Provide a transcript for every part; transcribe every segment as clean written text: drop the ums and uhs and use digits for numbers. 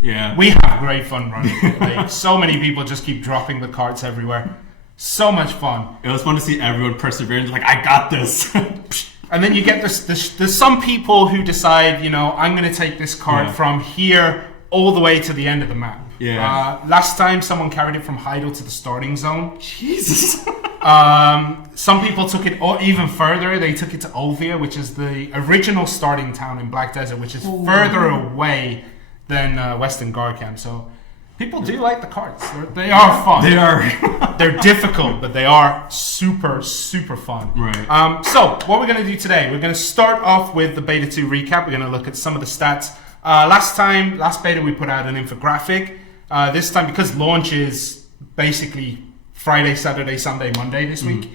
Yeah. We have great fun running it. Like, so many people just keep dropping the carts everywhere. So much fun. It was fun to see everyone persevering, like, I got this. And then you get there's some people who decide, I'm going to take this cart from here all the way to the end of the map. Yeah. Last time someone carried it from Heidel to the starting zone. Jesus. Some people took it even further. They took it to Olvia, which is the original starting town in Black Desert, which is further away than Western Garcam. So people do like the carts. They are fun. They are. They're difficult, but they are super, super fun. Right. So what we're going to do today, we're going to start off with the Beta 2 recap. We're going to look at some of the stats. Last beta, we put out an infographic. This time, because launch is basically Friday, Saturday, Sunday, Monday this week,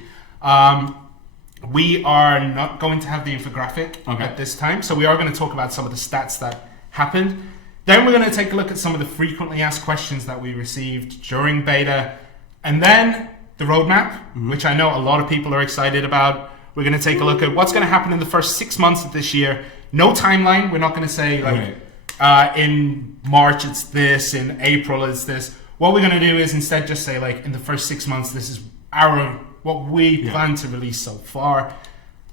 we are not going to have the infographic at this time. So we are going to talk about some of the stats that happened. Then we're going to take a look at some of the frequently asked questions that we received during beta. And then the roadmap, which I know a lot of people are excited about. We're going to take a look at what's going to happen in the first 6 months of this year. No timeline. We're not going to say in March it's this, in April it's this. What we're going to do is instead just say in the first 6 months, this is what we plan to release so far.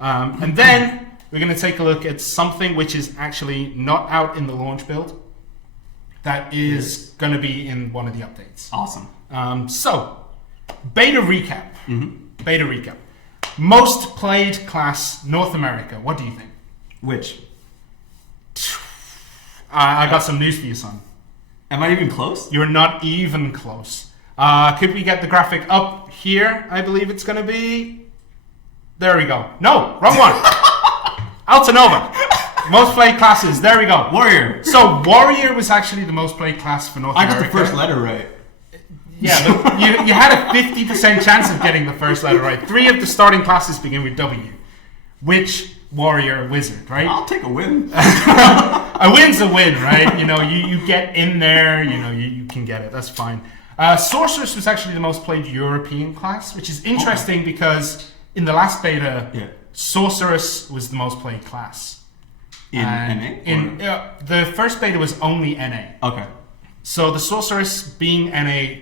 And then we're going to take a look at something which is actually not out in the launch build. That is going to be in one of the updates. Awesome. So, beta recap. Beta recap. Most played class North America. What do you think? Which? I got some news for you, son. Am I even close? You're not even close. Could we get the graphic up here? I believe it's going to be... There we go. No, wrong one. Altanova. Most played classes. There we go. Warrior. So Warrior was actually the most played class for North America. I got the first letter right. Yeah, but you had a 50% chance of getting the first letter right. 3 of the starting classes begin with W. Which Warrior, Wizard, right? I'll take a win. A win's a win, right? You get in there, you can get it. That's fine. Sorceress was actually the most played European class, which is interesting because in the last beta, Sorceress was the most played class. In NA? The first beta was only NA. Okay. So the Sorceress being NA,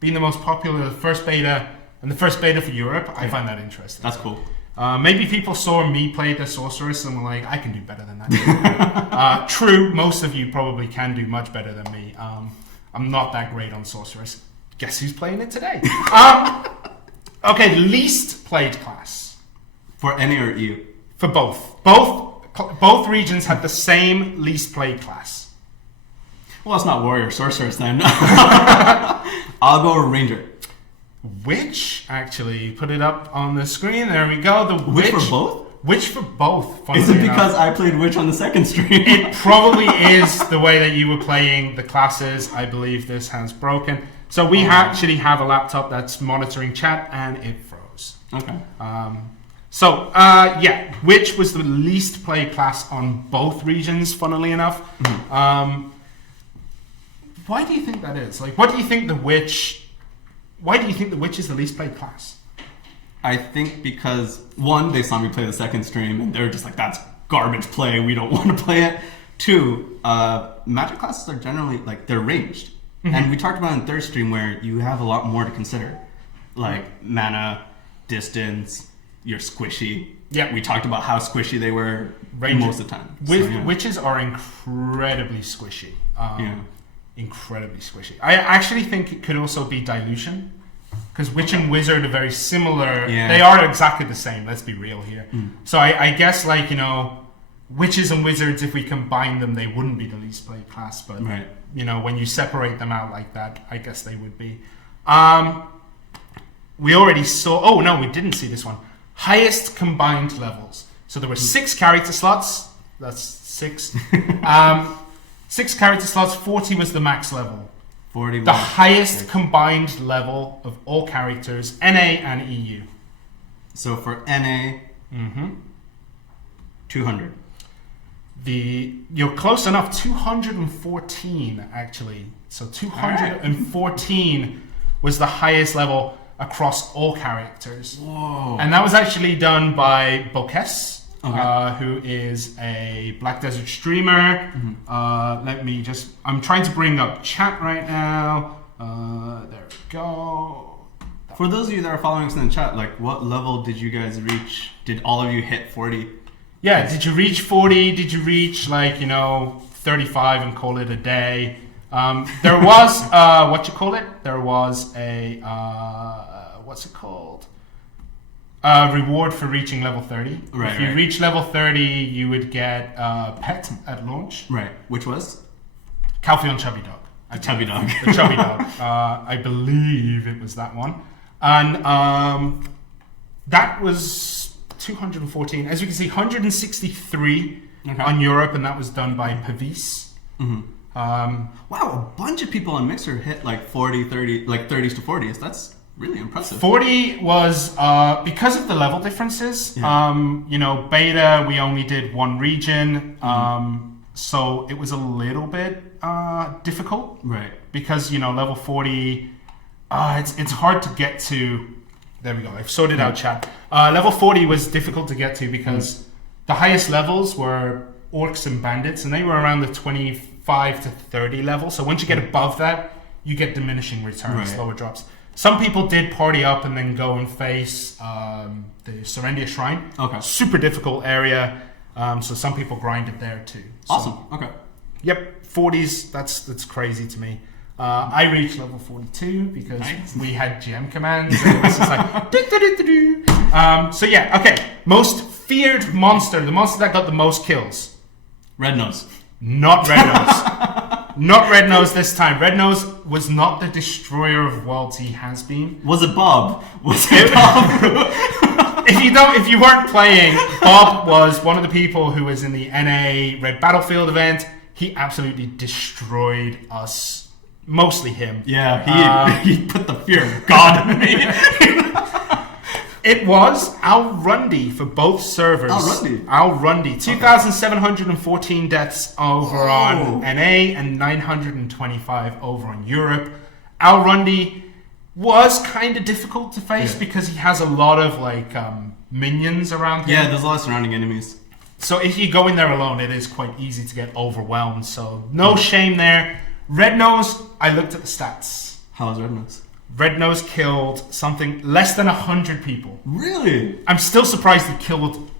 being the most popular, the first beta, and the first beta for Europe, I find that interesting. That's cool. Maybe people saw me play the Sorceress and were like, I can do better than that. True, most of you probably can do much better than me. I'm not that great on Sorceress. Guess who's playing it today? Okay, least played class. For NA or EU? For both. Both regions had the same least played class. Well, it's not Warrior, Sorceress then. I'll go Ranger. Witch, actually. Put it up on the screen. There we go. The Witch for both? Witch for both. Is it because I played Witch on the second stream? It probably is the way that you were playing the classes. I believe this has broken. So we actually have a laptop that's monitoring chat and it froze. Okay. Witch was the least played class on both regions, funnily enough. Why do you think that is? What do you think the Witch... Why do you think the Witch is the least played class? I think because, one, they saw me play the second stream and they're just like, that's garbage play, we don't want to play it. 2, magic classes are generally, they're ranged. And we talked about in third stream where you have a lot more to consider. Mana, distance, you're squishy. Yeah. We talked about how squishy they were most of the time. Witches are incredibly squishy. Incredibly squishy. I actually think it could also be dilution, because Witch and Wizard are very similar. They are exactly the same, let's be real here. So I guess Witches and Wizards, if we combine them, they wouldn't be the least played class, but when you separate them out like that, I guess they would be. We already saw, we didn't see this one. Highest combined levels. So there were 6 character slots. That's 6. 6 character slots, 40 was the max level. 40. The highest combined level of all characters, NA and EU. So for NA, 200. You're close enough, 214 actually. So 214 was the highest level across all characters. Whoa. And that was actually done by Bokes. who is a Black Desert streamer. I'm trying to bring up chat right now. There we go. For those of you that are following us in the chat, like, what level did you guys reach? Did all of you hit 40? Yeah, did you reach 40? Did you reach, 35 and call it a day? There was, There was a, what's it called? Reward for reaching level 30. Right, if you reach level 30, you would get a pet at launch. Right, which was? Calphion Chubby Dog. The Chubby Dog. The Chubby Dog. I believe it was that one. And that was 214. As you can see, 163 on Europe, and that was done by Pavis. Mm-hmm. Wow, a bunch of people on Mixer hit like 40, 30, like 30s to 40s. That's really impressive. 40 was because of the level differences. Yeah. Beta, we only did one region. So it was a little bit difficult. Right. Because, level 40, it's hard to get to. There we go. I've sorted out chat. Level 40 was difficult to get to because the highest levels were orcs and bandits, and they were around the 25 to 30 level. So once you get above that, you get diminishing returns, lower drops. Some people did party up and then go and face the Serendia Shrine. Okay. Super difficult area. So some people grinded there too. Awesome. Okay. Yep. 40s. That's crazy to me. I reached level 42 because we had GM commands. And this is like so yeah. Okay. Most feared monster. The monster that got the most kills. Red Nose. Not Red Nose. Not Red Nose this time. Red Nose was not the destroyer of worlds he has been. Was it Bob? Was it Bob? If you weren't playing, Bob was one of the people who was in the NA Red Battlefield event. He absolutely destroyed us. Mostly him. Yeah, he put the fear of God in me. It was Al Rundy for both servers. Al Rundy. 2,714 deaths over on NA and 925 over on Europe. Al Rundy was kind of difficult to face because he has a lot of minions around him. Yeah, there's a lot of surrounding enemies. So if you go in there alone, it is quite easy to get overwhelmed. So no shame there. Red Nose, I looked at the stats. How was Red Nose? Red Nose killed something less than 100 people. Really? I'm still surprised he killed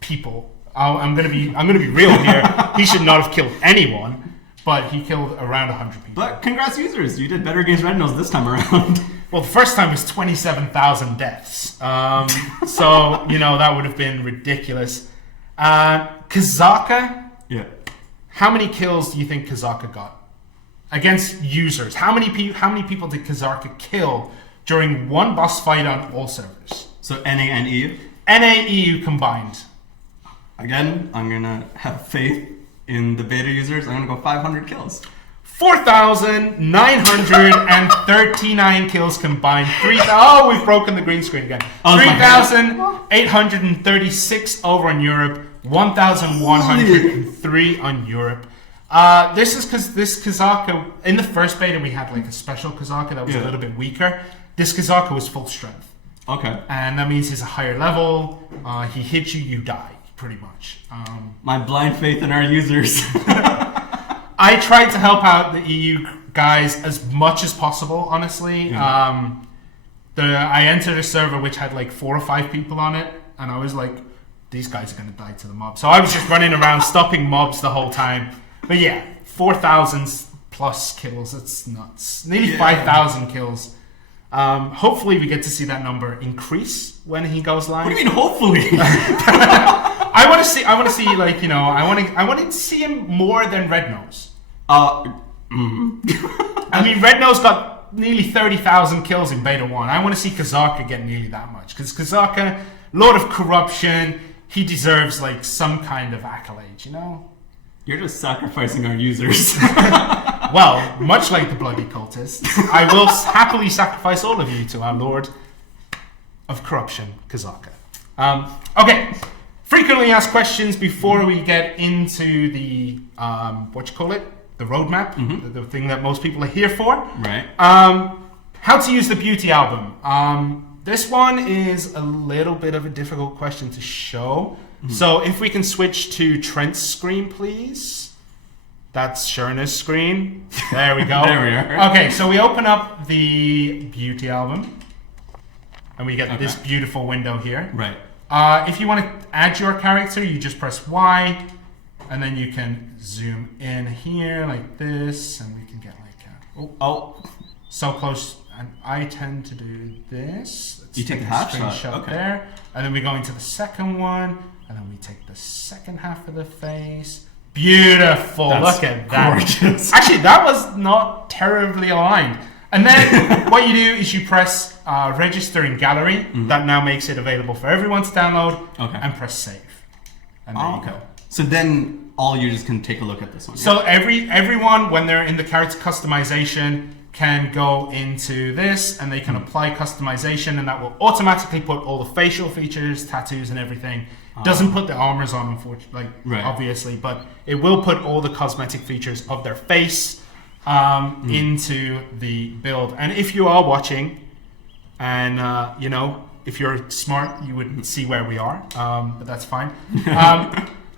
people. I'm gonna be real here. He should not have killed anyone, but he killed around 100 people. But congrats, users! You did better against Red Nose this time around. Well, the first time was 27,000 deaths. So that would have been ridiculous. Kazaka. Yeah. How many kills do you think Kazaka got? Against users, how many people did Kazarka kill during one boss fight on all servers? So NA and EU? NA, EU combined. Again, I'm gonna have faith in the beta users. I'm gonna go 500 kills. 4,939 kills combined. We've broken the green screen again. 3,836 over on Europe. 1,103 on Europe. This is because this Kazaka, in the first beta we had a special Kazaka that was a little bit weaker. This Kazaka was full strength. Okay. And that means he's a higher level. He hits you, you die, pretty much. My blind faith in our users. I tried to help out the EU guys as much as possible, honestly. I entered a server which had 4 or 5 people on it, and I was like, these guys are going to die to the mob. So I was just running around stopping mobs the whole time. But yeah, 4,000 plus kills. That's nuts. Nearly 5,000 kills. Hopefully we get to see that number increase when he goes live. What do you mean hopefully? I want to see I want to see him more than Red Nose. I mean, Red Nose got nearly 30,000 kills in Beta 1. I want to see Kazaka get nearly that much. Because Kazaka, Lord of Corruption, he deserves some kind of accolade, You're just sacrificing our users. Well, much like the bloody cultists, I will happily sacrifice all of you to our Lord of Corruption, Kazaka. Okay, frequently asked questions before we get into the the roadmap, the thing that most people are here for. Right. How to use the Beauty album. This one is a little bit of a difficult question to show. So if we can switch to Trent's screen, please. That's Shirna's screen. There we go. There we are. Okay, so we open up the beauty album. And we get this beautiful window here. Right. If you want to add your character, you just press Y. And then you can zoom in here like this. And we can get like... so close. And I tend to do this. Let's you take the half shot there. And then we go into the second one. And then we take the second half of the face. Beautiful. Look at that. Gorgeous. Actually, that was not terribly aligned. And then what you do is you press register in gallery. That now makes it available for everyone to download. And press save. And there you go. So then all users can take a look at this one. So everyone, when they're in the character customization, can go into this and they can apply customization, and that will automatically put all the facial features, tattoos, and everything. Doesn't put the armors on, unfortunately, obviously, but it will put all the cosmetic features of their face into the build. And if you are watching, and you know, if you're smart, you would see where we are, but that's fine.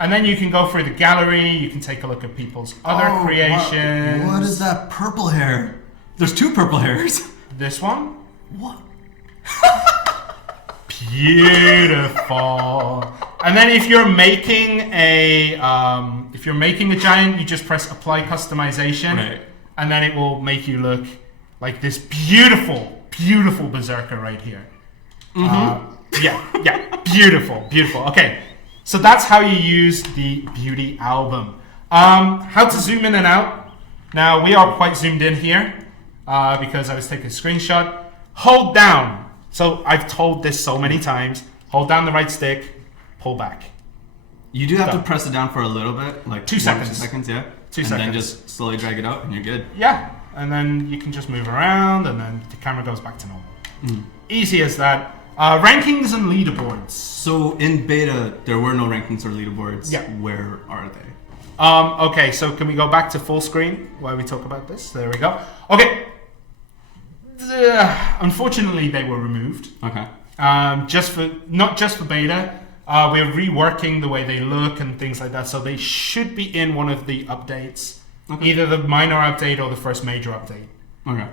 And then you can go through the gallery. You can take a look at people's other creations. What is that purple hair? There's 2 purple hairs. This one? What? Beautiful. And then if you're making a giant, you just press apply customization, and then it will make you look like this beautiful, beautiful berserker right here. Beautiful. Okay, so that's how you use the beauty album. How to zoom in and out. Now we are quite zoomed in here because I was taking a screenshot. Hold down. So I've told this so many times. Hold down the right stick, pull back. You do have to press it down for a little bit, like 2 seconds. 2 seconds, yeah. 2 and seconds. then just slowly drag it out, and you're good. Yeah, and then you can just move around, and then the camera goes back to normal. Easy as that. Rankings and leaderboards. So in beta, there were no rankings or leaderboards. Yeah. Where are they? Okay, so can we go back to full screen while we talk about this? There we go. Okay. Unfortunately, they were removed. Okay. Not just for beta. We're reworking the way they look and things like that, so they should be in one of the updates, either the minor update or the first major update. Okay.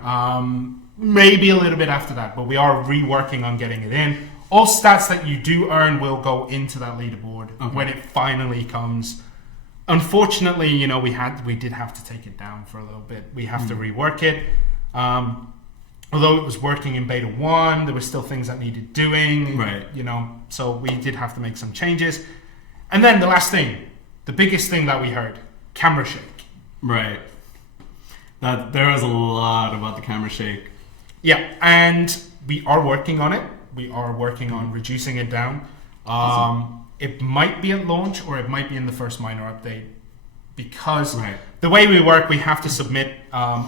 Maybe a little bit after that, but we are reworking on getting it in. All stats that you do earn will go into that leaderboard when it finally comes. Unfortunately, you know, we did have to take it down for a little bit. We have to rework it. Although it was working in beta 1, there were still things that needed doing. You know, so we did have to make some changes. And then the last thing, the biggest thing that we heard, camera shake. Right. That there was a lot about the camera shake. Yeah, and we are working on it. We are working on reducing it down. It might be at launch or it might be in the first minor update, because the way we work, we have to submit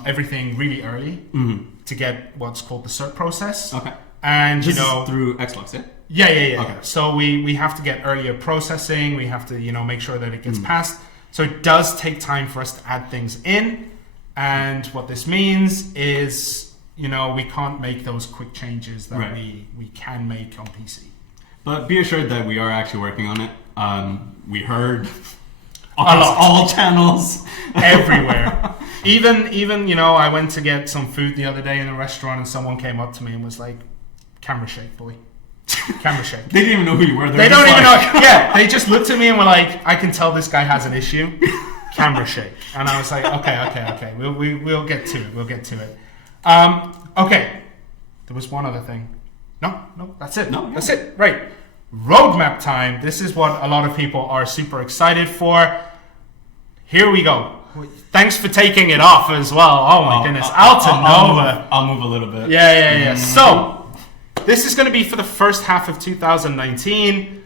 everything really early to get what's called the cert process. Okay. And this you know, is through Xbox, yeah? Yeah. Okay. So we have to get earlier processing. We have to, you know, make sure that it gets passed. So it does take time for us to add things in. And what this means is, you know, we can't make those quick changes that we can make on PC. But be assured that we are actually working on it. We heard all channels everywhere. Even you know, I went to get some food the other day in a restaurant, and someone came up to me and was like, "Camera shake, boy, camera shake." They didn't even know who you were. They don't even know. Yeah, they just looked at me and were like, "I can tell this guy has an issue." Camera shake, and I was like, "Okay, we'll get to it. We'll get to it." Okay, there was one other thing. No, that's it. That's it. Right. Roadmap time. This is what a lot of people are super excited for. Here we go. Thanks for taking it off as well. Oh my goodness. Altanova. I'll move a little bit. Yeah. So, this is going to be for the first half of 2019.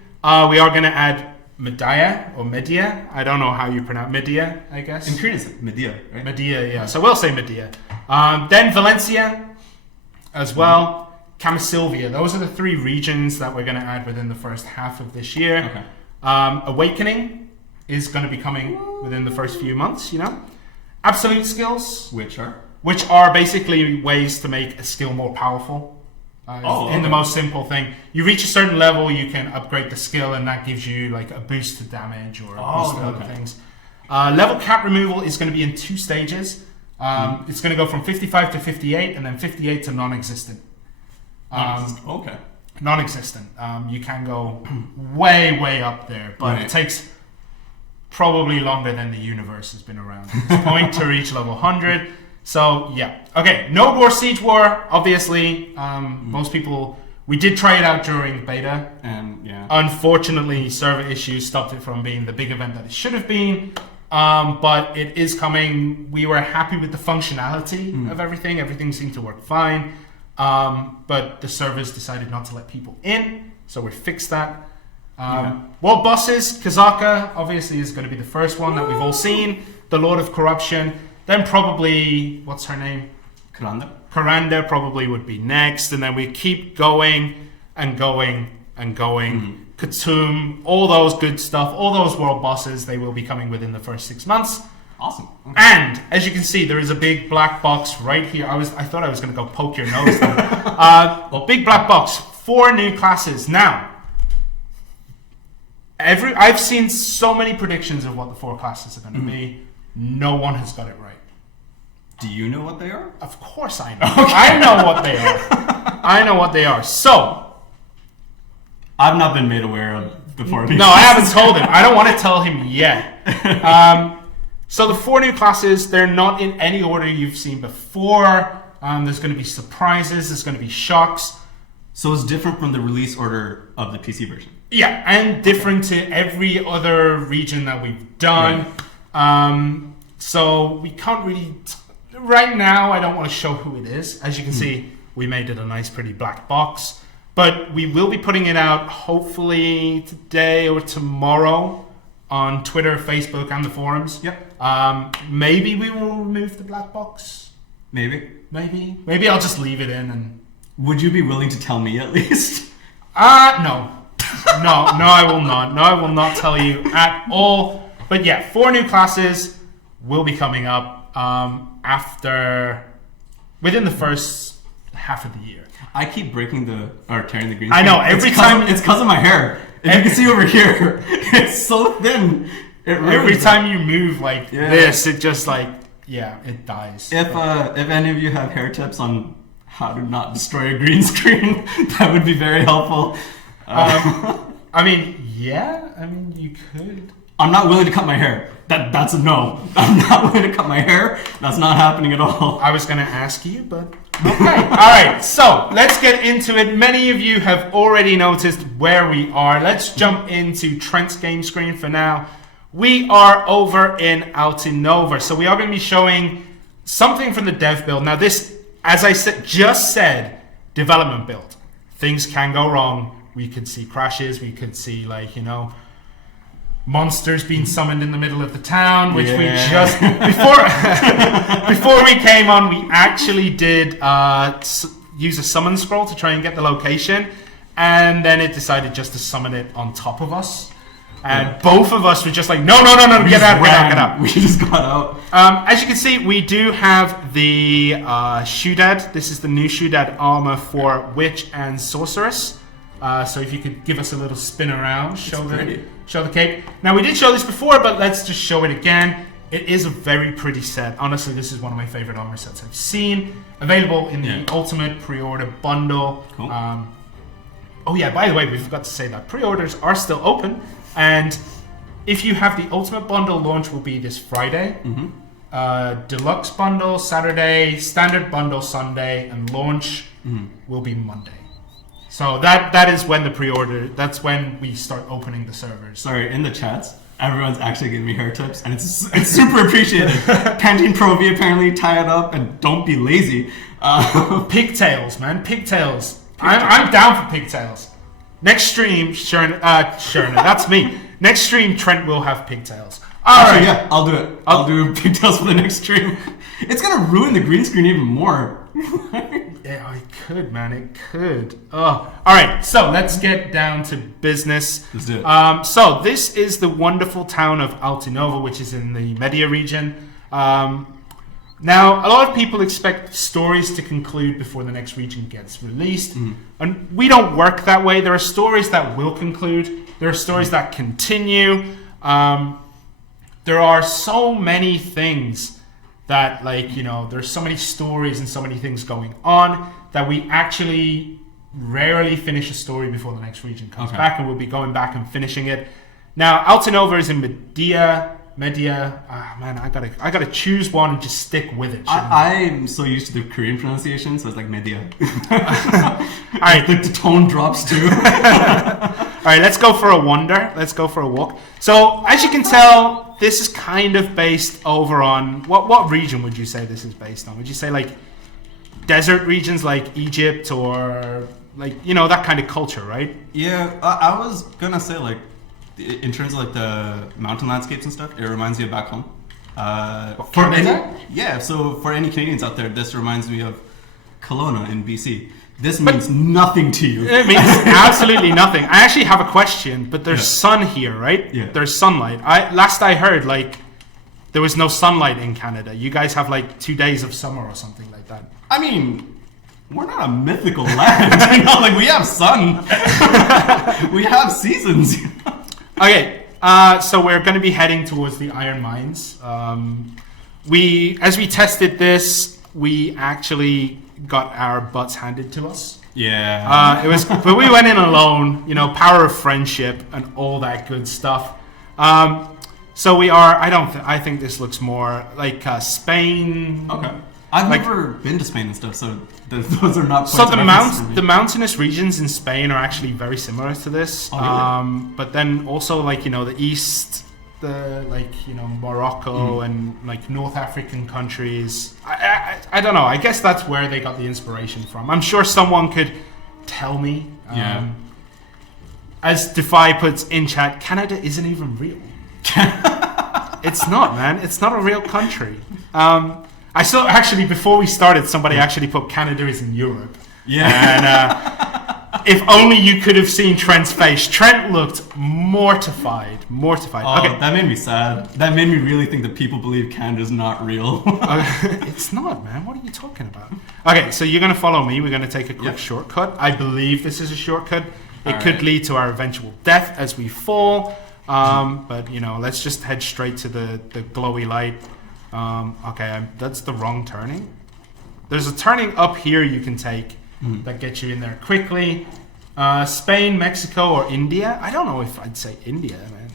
We are going to add Mediah or Mediah. I don't know how you pronounce Mediah, I guess. In Korean, it's Mediah, right? Mediah, yeah. So we'll say Mediah. Then Valencia as well. Camasilvia. Those are the 3 regions that we're going to add within the first half of this year. Okay. Awakening is going to be coming within the first few months, you know. Absolute skills. Which are Which are basically ways to make a skill more powerful. In the most simple thing. You reach a certain level, you can upgrade the skill, and that gives you like a boost to damage or a boost to other things. Level cap removal is going to be in 2 stages. It's going to go from 55 to 58, and then 58 to non-existent. Non-existent. You can go way up there, but it takes probably longer than the universe has been around at this point to reach level 100. So yeah, okay. Node War, Siege War. Obviously, most people. We did try it out during beta, and unfortunately, server issues stopped it from being the big event that it should have been. But it is coming. We were happy with the functionality of everything. Everything seemed to work fine. But the servers decided not to let people in, so we fixed that. World bosses, Kazaka obviously is going to be the first one that we've all seen. The Lord of Corruption. Then probably, what's her name? Karanda probably would be next. And then we keep going and going and going. Katum, all those good stuff, all those world bosses, they will be coming within the first 6 months. Awesome. Okay. And as you can see, there is a big black box right here. I thought I was going to go poke your nose there. Big black box, 4 new classes. Now, I've seen so many predictions of what the 4 classes are going to be. No one has got it right. Do you know what they are? Of course I know. Okay. I know what they are. I know what they are. So, I've not been made aware of the 4 new No, I haven't told him. I don't want to tell him yet. So the 4 new classes, they're not in any order you've seen before. There's going to be surprises. There's going to be shocks. So it's different from the release order of the PC version. Yeah, and different to every other region that we've done. Right. So we can't really... Right now, I don't want to show who it is. As you can see, we made it a nice, pretty black box. But we will be putting it out hopefully today or tomorrow on Twitter, Facebook, and the forums. Yep. Maybe we will remove the black box. Maybe I'll just leave it in. And would you be willing to tell me at least? No, I will not. No, I will not tell you at all. But yeah, 4 new classes will be coming up within the first half of the year. I keep breaking tearing the green screen. I know, every time. It's because of my hair. If you can see over here, it's so thin. Every time you move like this, it just it dies. If any of you have hair tips on how to not destroy a green screen, that would be very helpful. You could. I'm not willing to cut my hair. That's a no. I'm not willing to cut my hair. That's not happening at all. I was going to ask you, but okay. All right, so let's get into it. Many of you have already noticed where we are. Let's jump into Trent's game screen for now. We are over in Altinova. So we are going to be showing something from the dev build. Now this, as I just said, development build. Things can go wrong. We could see crashes. We could see monsters being summoned in the middle of the town, which we just before we came on, we actually did use a summon scroll to try and get the location, and then it decided just to summon it on top of us, and both of us were just like, no, get out. We just got out. As you can see, we do have the Shudad. This is the new Shudad armor for Witch and Sorceress. So if you could give us a little spin around, show the cape. Now we did show this before, but let's just show it again. It is a very pretty set. Honestly, this is one of my favorite armor sets I've seen. Available in the Ultimate pre-order bundle. Cool. By the way, we forgot to say that pre-orders are still open, and if you have the Ultimate bundle, launch will be this Friday. Deluxe bundle Saturday, standard bundle Sunday, and launch will be Monday. So that is when the pre-order, that's when we start opening the servers. Sorry, in the chats, everyone's actually giving me hair tips, and it's super appreciated. Pantene Pro V apparently, tie it up, and don't be lazy. Pigtails, man, pigtails. I'm down for pigtails. Next stream, Shirna, that's me. Next stream, Trent will have pigtails. Actually, yeah, I'll do it. I'll do pigtails for the next stream. It's gonna ruin the green screen even more. Yeah, it could, man. It could. Oh, all right. So let's get down to business. Let's do it. So this is the wonderful town of Altinova, which is in the Mediah region. Now, a lot of people expect stories to conclude before the next region gets released, and we don't work that way. There are stories that will conclude. There are stories that continue. There are so many things that, like, you know, there's so many stories and so many things going on that we actually rarely finish a story before the next region comes back, and we'll be going back and finishing it. Now, Altanova is in Mediah. Man, I gotta choose one and just stick with it. I'm so used to the Korean pronunciation, so it's like Mediah. All right, the tone drops too. All right, let's go for a wander. Let's go for a walk. So, as you can tell, this is kind of based over on what region would you say this is based on? Would you say like desert regions like Egypt, or like, you know, that kind of culture, right? Yeah, I was gonna say, like, in terms of like the mountain landscapes and stuff, it reminds me of back home. So for any Canadians out there, this reminds me of Kelowna in BC. This means nothing to you. It means absolutely nothing. I actually have a question, but there's sun here, right? Yeah. There's sunlight. Last I heard, like, there was no sunlight in Canada. You guys have like 2 days of summer or something like that. I mean, we're not a mythical land. You know, like, we have sun. We have seasons. Okay, so we're going to be heading towards the iron mines. As we tested this, we actually got our butts handed to us. Yeah. But we went in alone. You know, power of friendship and all that good stuff. So we are. I think this looks more like Spain. Okay. I've never been to Spain and stuff, so those are not. So the mountainous regions in Spain are actually very similar to this. Oh, really? But then also, like, you know, the east, Morocco and like North African countries. I don't know. I guess that's where they got the inspiration from. I'm sure someone could tell me. As Defy puts in chat, Canada isn't even real. It's not, man. It's not a real country. I saw, actually, before we started, somebody actually put Canada is in Europe. Yeah. And if only you could have seen Trent's face. Trent looked mortified. Oh, Okay. That made me sad. That made me really think that people believe Canada's not real. It's not, man. What are you talking about? Okay, so you're going to follow me. We're going to take a quick shortcut. I believe this is a shortcut. It could lead to our eventual death as we fall. But, you know, let's just head straight to the glowy light. Okay, that's the wrong turning. There's a turning up here you can take that gets you in there quickly. Spain, Mexico, or India? I don't know if I'd say India, man.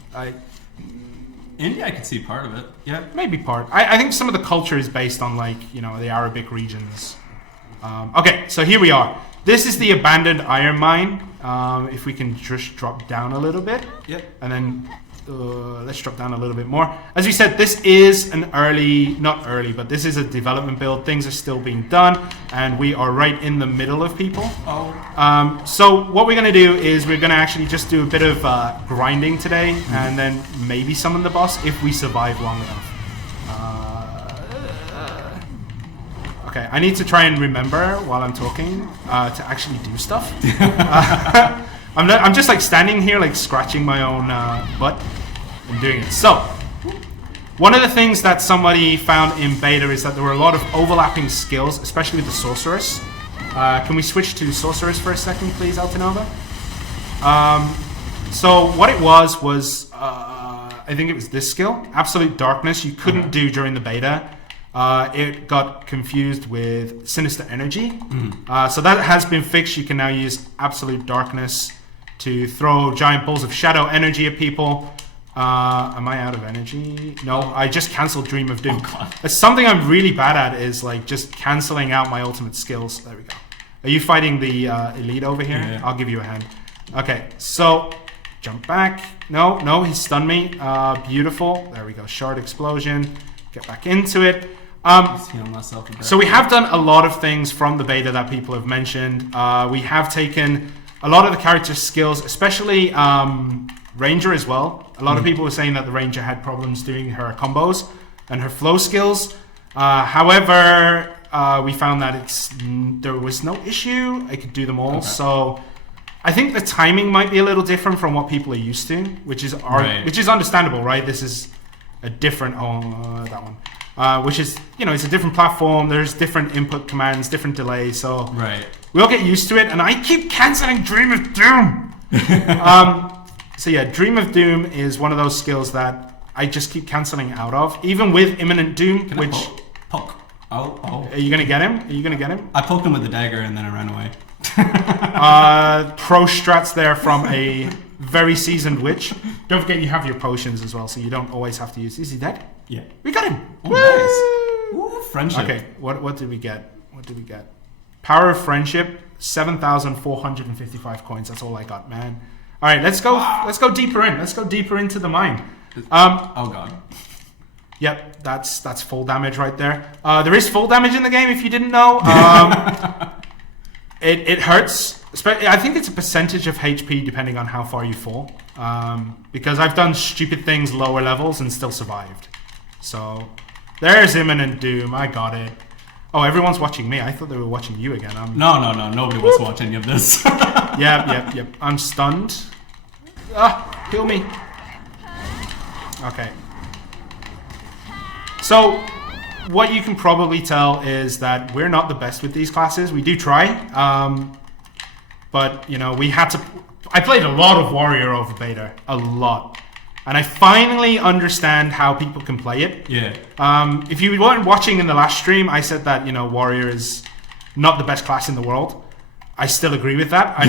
India, I could see part of it. Yeah, maybe part. I think some of the culture is based on, like, you know, the Arabic regions. Okay, so here we are. This is the abandoned iron mine. If we can just drop down a little bit. Yep. And then let's drop down a little bit more. As we said, this is but this is a development build. Things are still being done, and we are right in the middle of people. So what we're going to do is we're going to actually just do a bit of grinding today, and then maybe summon the boss if we survive long enough. Okay, I need to try and remember while I'm talking to actually do stuff. I'm just like standing here, like scratching my own butt and doing it. So, one of the things that somebody found in beta is that there were a lot of overlapping skills, especially with the sorceress. Can we switch to sorceress for a second, please, Altanova? So what it was I think it was this skill, Absolute Darkness. You couldn't do during the beta. It got confused with Sinister Energy. So that has been fixed. You can now use Absolute Darkness to throw giant balls of shadow energy at people. Am I out of energy? No, I just cancelled Dream of Doom. It's something I'm really bad at, is like just cancelling out my ultimate skills. There we go. Are you fighting the elite over here? Yeah. I'll give you a hand. Okay, so jump back. No, he stunned me. Beautiful. There we go. Shard explosion. Get back into it. So we have done a lot of things from the beta that people have mentioned. We have taken a lot of the character's skills, especially Ranger as well. A lot of people were saying that the Ranger had problems doing her combos and her flow skills. However, we found that there was no issue. I could do them all. Okay. So I think the timing might be a little different from what people are used to, which is understandable, right? This is a different. That one. which is, it's a different platform. There's different input commands, different delays. So we all get used to it. And I keep canceling Dream of Doom. So yeah, Dream of Doom is one of those skills that I just keep canceling out of, even with Imminent Doom, Can which... Poke. Oh. Are you going to get him? I poked him with the dagger and then I ran away. Pro strats there from a very seasoned witch. Don't forget you have your potions as well, so you don't always have to use... Is he dead? Yeah. We got him! Oh, nice. Ooh, friendship. Okay, what did we get? Power of Friendship, 7,455 coins. That's all I got, man. All right, let's go deeper in. Let's go deeper into the mine. Oh god. Yep, that's full damage right there. There is full damage in the game if you didn't know. It hurts. I think it's a percentage of HP depending on how far you fall. Because I've done stupid things lower levels and still survived. So there's Imminent Doom. I got it. Oh, everyone's watching me. I thought they were watching you again. No. Nobody was watching any of this. Yep. I'm stunned. Kill me. Okay. So, what you can probably tell is that we're not the best with these classes. We do try. But, we had to... I played a lot of Warrior over beta. A lot. And I finally understand how people can play it. Yeah. If you weren't watching in the last stream, I said that, Warrior is not the best class in the world. I still agree with that. I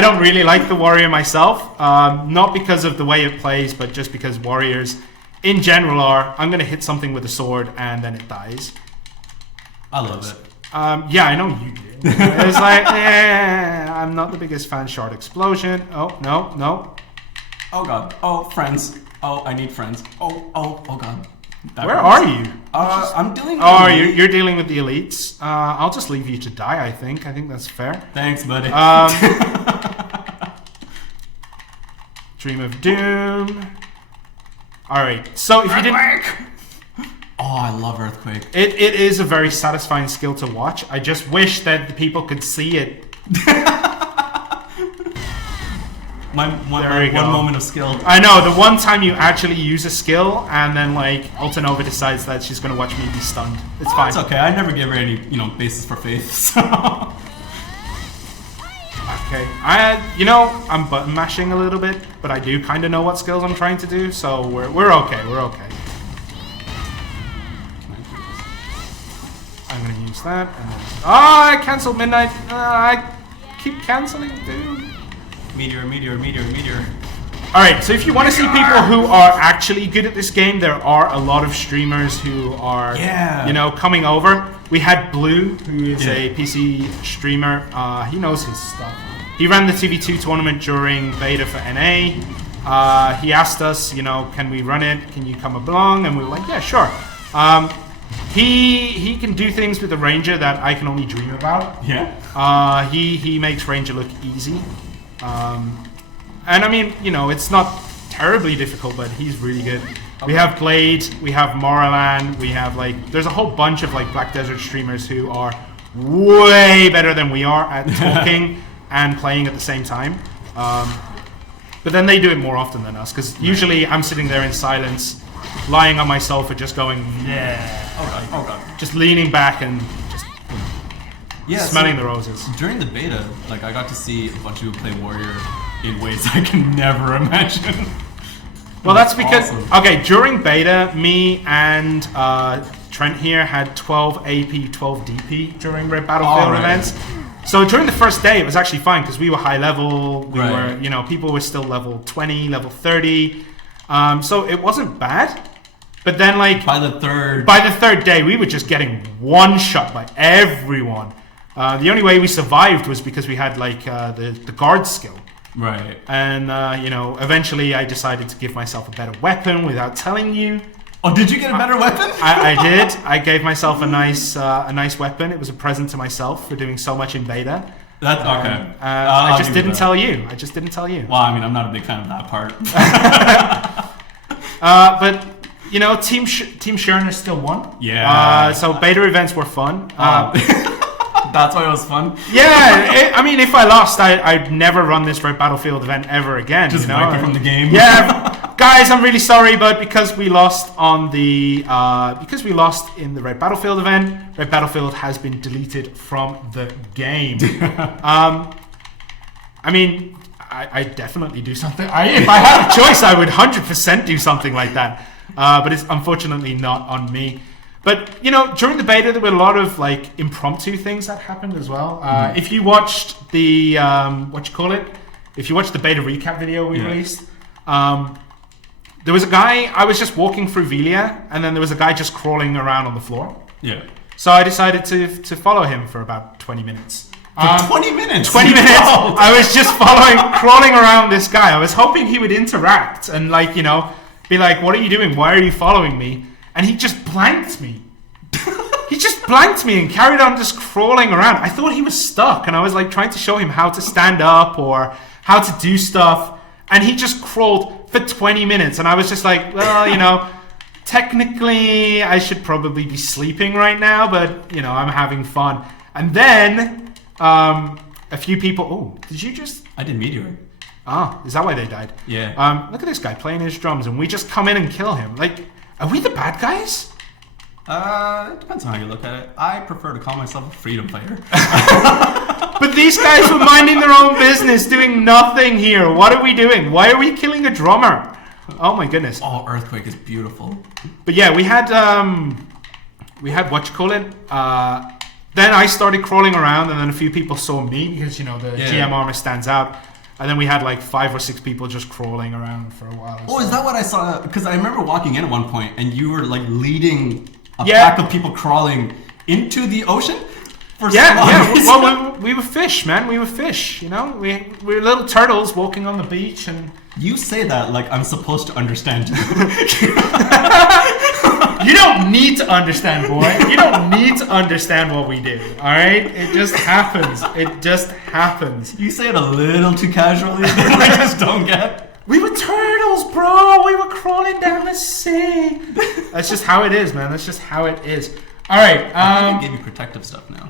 don't really like the Warrior myself. Not because of the way it plays, but just because Warriors in general I'm going to hit something with a sword and then it dies. I love it. Yeah, I know you did. It's like, I'm not the biggest fan. Shard Explosion. Oh, no. Oh god. Oh, friends. Oh, I need friends. Oh god. Where are you? I'm dealing with you're dealing with the elites. I'll just leave you to die, I think. I think that's fair. Thanks, buddy. Dream of Doom. Alright, so if you didn't... Oh, I love Earthquake. It is a very satisfying skill to watch. I just wish that the people could see it. One moment of skill. I know, the one time you actually use a skill and then Altanova decides that she's going to watch me be stunned. It's fine. It's okay. I never give her any, basis for faith. So. Okay. I'm button mashing a little bit, but I do kind of know what skills I'm trying to do, so we're okay. I'm going to use that. And then, I canceled Midnight. I keep canceling, dude. Meteor. Alright, so if you want to see people who are actually good at this game, there are a lot of streamers who are, coming over. We had Blue, who is a PC streamer. He knows his stuff. He ran the TV2 tournament during beta for NA. He asked us, can we run it? Can you come along? And we were like, yeah, sure. He can do things with the Ranger that I can only dream about. Yeah. He makes Ranger look easy. And I mean, it's not terribly difficult, but he's really good. Okay. We have Blade, we have Moralan, we have there's a whole bunch of Black Desert streamers who are way better than we are at talking and playing at the same time. But then they do it more often than us, because usually I'm sitting there in silence, lying on my sofa, just going, oh god, just leaning back and just smelling the roses. During the beta, I got to see a bunch of people play Warrior in ways I can never imagine. Well, that's because during beta, me and Trent here had 12 AP, 12 DP during Red Battlefield events. So during the first day, it was actually fine because we were high level. We were, people were still level 20, level 30. So it wasn't bad. But then, by the third day, we were just getting one shot by everyone. The only way we survived was because we had the guard skill. Right. And eventually I decided to give myself a better weapon without telling you. Oh, did you get a better weapon? I did. I gave myself a nice weapon. It was a present to myself for doing so much in beta. That's okay. I just didn't tell you. Well, I mean, I'm not a big fan of that part. But Team Shirna still won. Yeah. So beta events were fun. That's why it was fun. Yeah, I mean, if I lost, I'd never run this Red Battlefield event ever again. Just wipe it from the game. Yeah, Guys, I'm really sorry, but because we lost in the Red Battlefield event, Red Battlefield has been deleted from the game. I mean, I definitely do something. If I had a choice, I would 100% do something like that. But it's unfortunately not on me. But, you know, during the beta, there were a lot of, like, impromptu things that happened as well. If you watched the, if you watched the beta recap video we released, there was a guy, I was just walking through Velia, and then there was a guy just crawling around on the floor. Yeah. So I decided to follow him for about 20 minutes. For 20 minutes? 20 minutes! I was just crawling around this guy. I was hoping he would interact and, like, you know, be like, what are you doing? Why are you following me? And he just blanked me. He just blanked me and carried on just crawling around. I thought he was stuck, and I was, like, trying to show him how to stand up or how to do stuff. And he just crawled for 20 minutes. And I was just like, well, you know, technically I should probably be sleeping right now, but, you know, I'm having fun. And then a few people... Oh, did you just... I did Mediah. Ah, is that why they died? Yeah. Look at this guy playing his drums, and we just come in and kill him. Like, are we the bad guys? It depends on how you look at it. I prefer to call myself a freedom fighter. But these guys were minding their own business, doing nothing here. What are we doing? Why are we killing a drummer? Oh my goodness. Oh, Earthquake is beautiful. But yeah, we had then I started crawling around, and then a few people saw me because, you know, the GM armor stands out. And then we had like 5 or 6 people just crawling around for a while. Oh, is that what I saw? Because I remember walking in at one point, and you were like leading a pack of people crawling into the ocean. Well, we were fish, man. We were fish. You know, we were little turtles walking on the beach, and you say that like I'm supposed to understand. You don't need to understand, boy. You don't need to understand what we do. All right, it just happens. It just happens. You say it a little too casually. I just don't get. We were turtles, bro. We were crawling down the sea. That's just how it is, man. That's just how it is. All right. I gave you protective stuff now.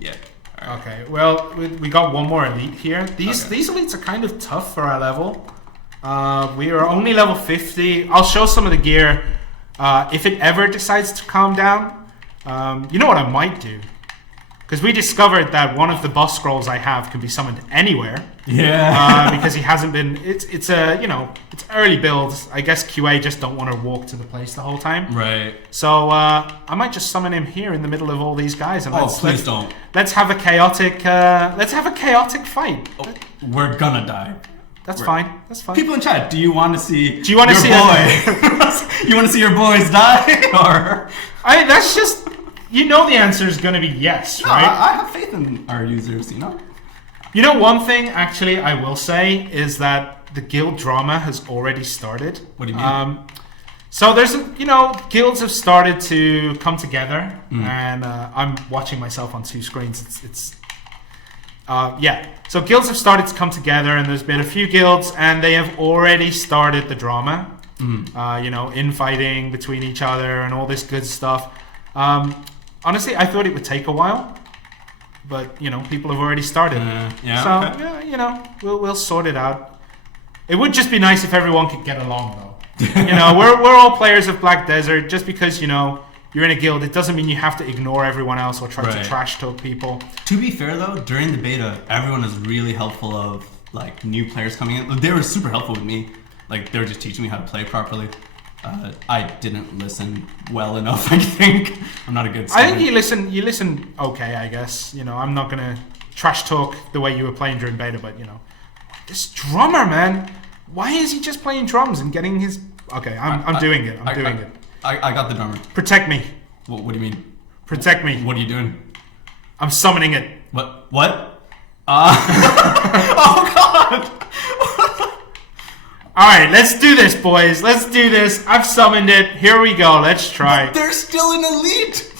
Yeah. All right. Okay. Well, we got one more elite here. These elites are kind of tough for our level. We are only level 50. I'll show some of the gear. If it ever decides to calm down, you know what I might do? Because we discovered that one of the boss scrolls I have can be summoned anywhere. Yeah. Because he hasn't been. It's a, you know, it's early builds. I guess QA just don't want to walk to the place the whole time. Right. So I might just summon him here in the middle of all these guys. And please don't. Let's have a chaotic. Let's have a chaotic fight. Oh, we're gonna die. That's fine. That's fine. People in chat, do you want to see? Do you want to see your boy? You want to see your boys die, or? That's just. You know the answer is going to be yes, right? I have faith in our users, you know? You know, one thing, actually, I will say is that the guild drama has already started. What do you mean? So there's, you know, guilds have started to come together, and I'm watching myself on 2 screens. So guilds have started to come together, and there's been a few guilds, and they have already started the drama. You know, infighting between each other and all this good stuff. Honestly, I thought it would take a while, but you know, people have already started. You know, we'll sort it out. It would just be nice if everyone could get along, though. You know, we're all players of Black Desert. Just because, you know, you're in a guild, it doesn't mean you have to ignore everyone else or try to trash talk people. To be fair, though, during the beta, everyone was really helpful of like new players coming in. They were super helpful with me. Like they were just teaching me how to play properly. I didn't listen well enough, I think. I'm not a good student. I think you listen okay, I guess. You know, I'm not going to trash talk the way you were playing during beta, but, you know. This drummer, man. Why is he just playing drums and getting his... Okay, I'm doing it. I'm doing it. I got the drummer. Protect me. What do you mean? Protect me. What are you doing? I'm summoning it. What? Oh, God! Alright, let's do this, boys. Let's do this. I've summoned it. Here we go. Let's try. But there's still an elite.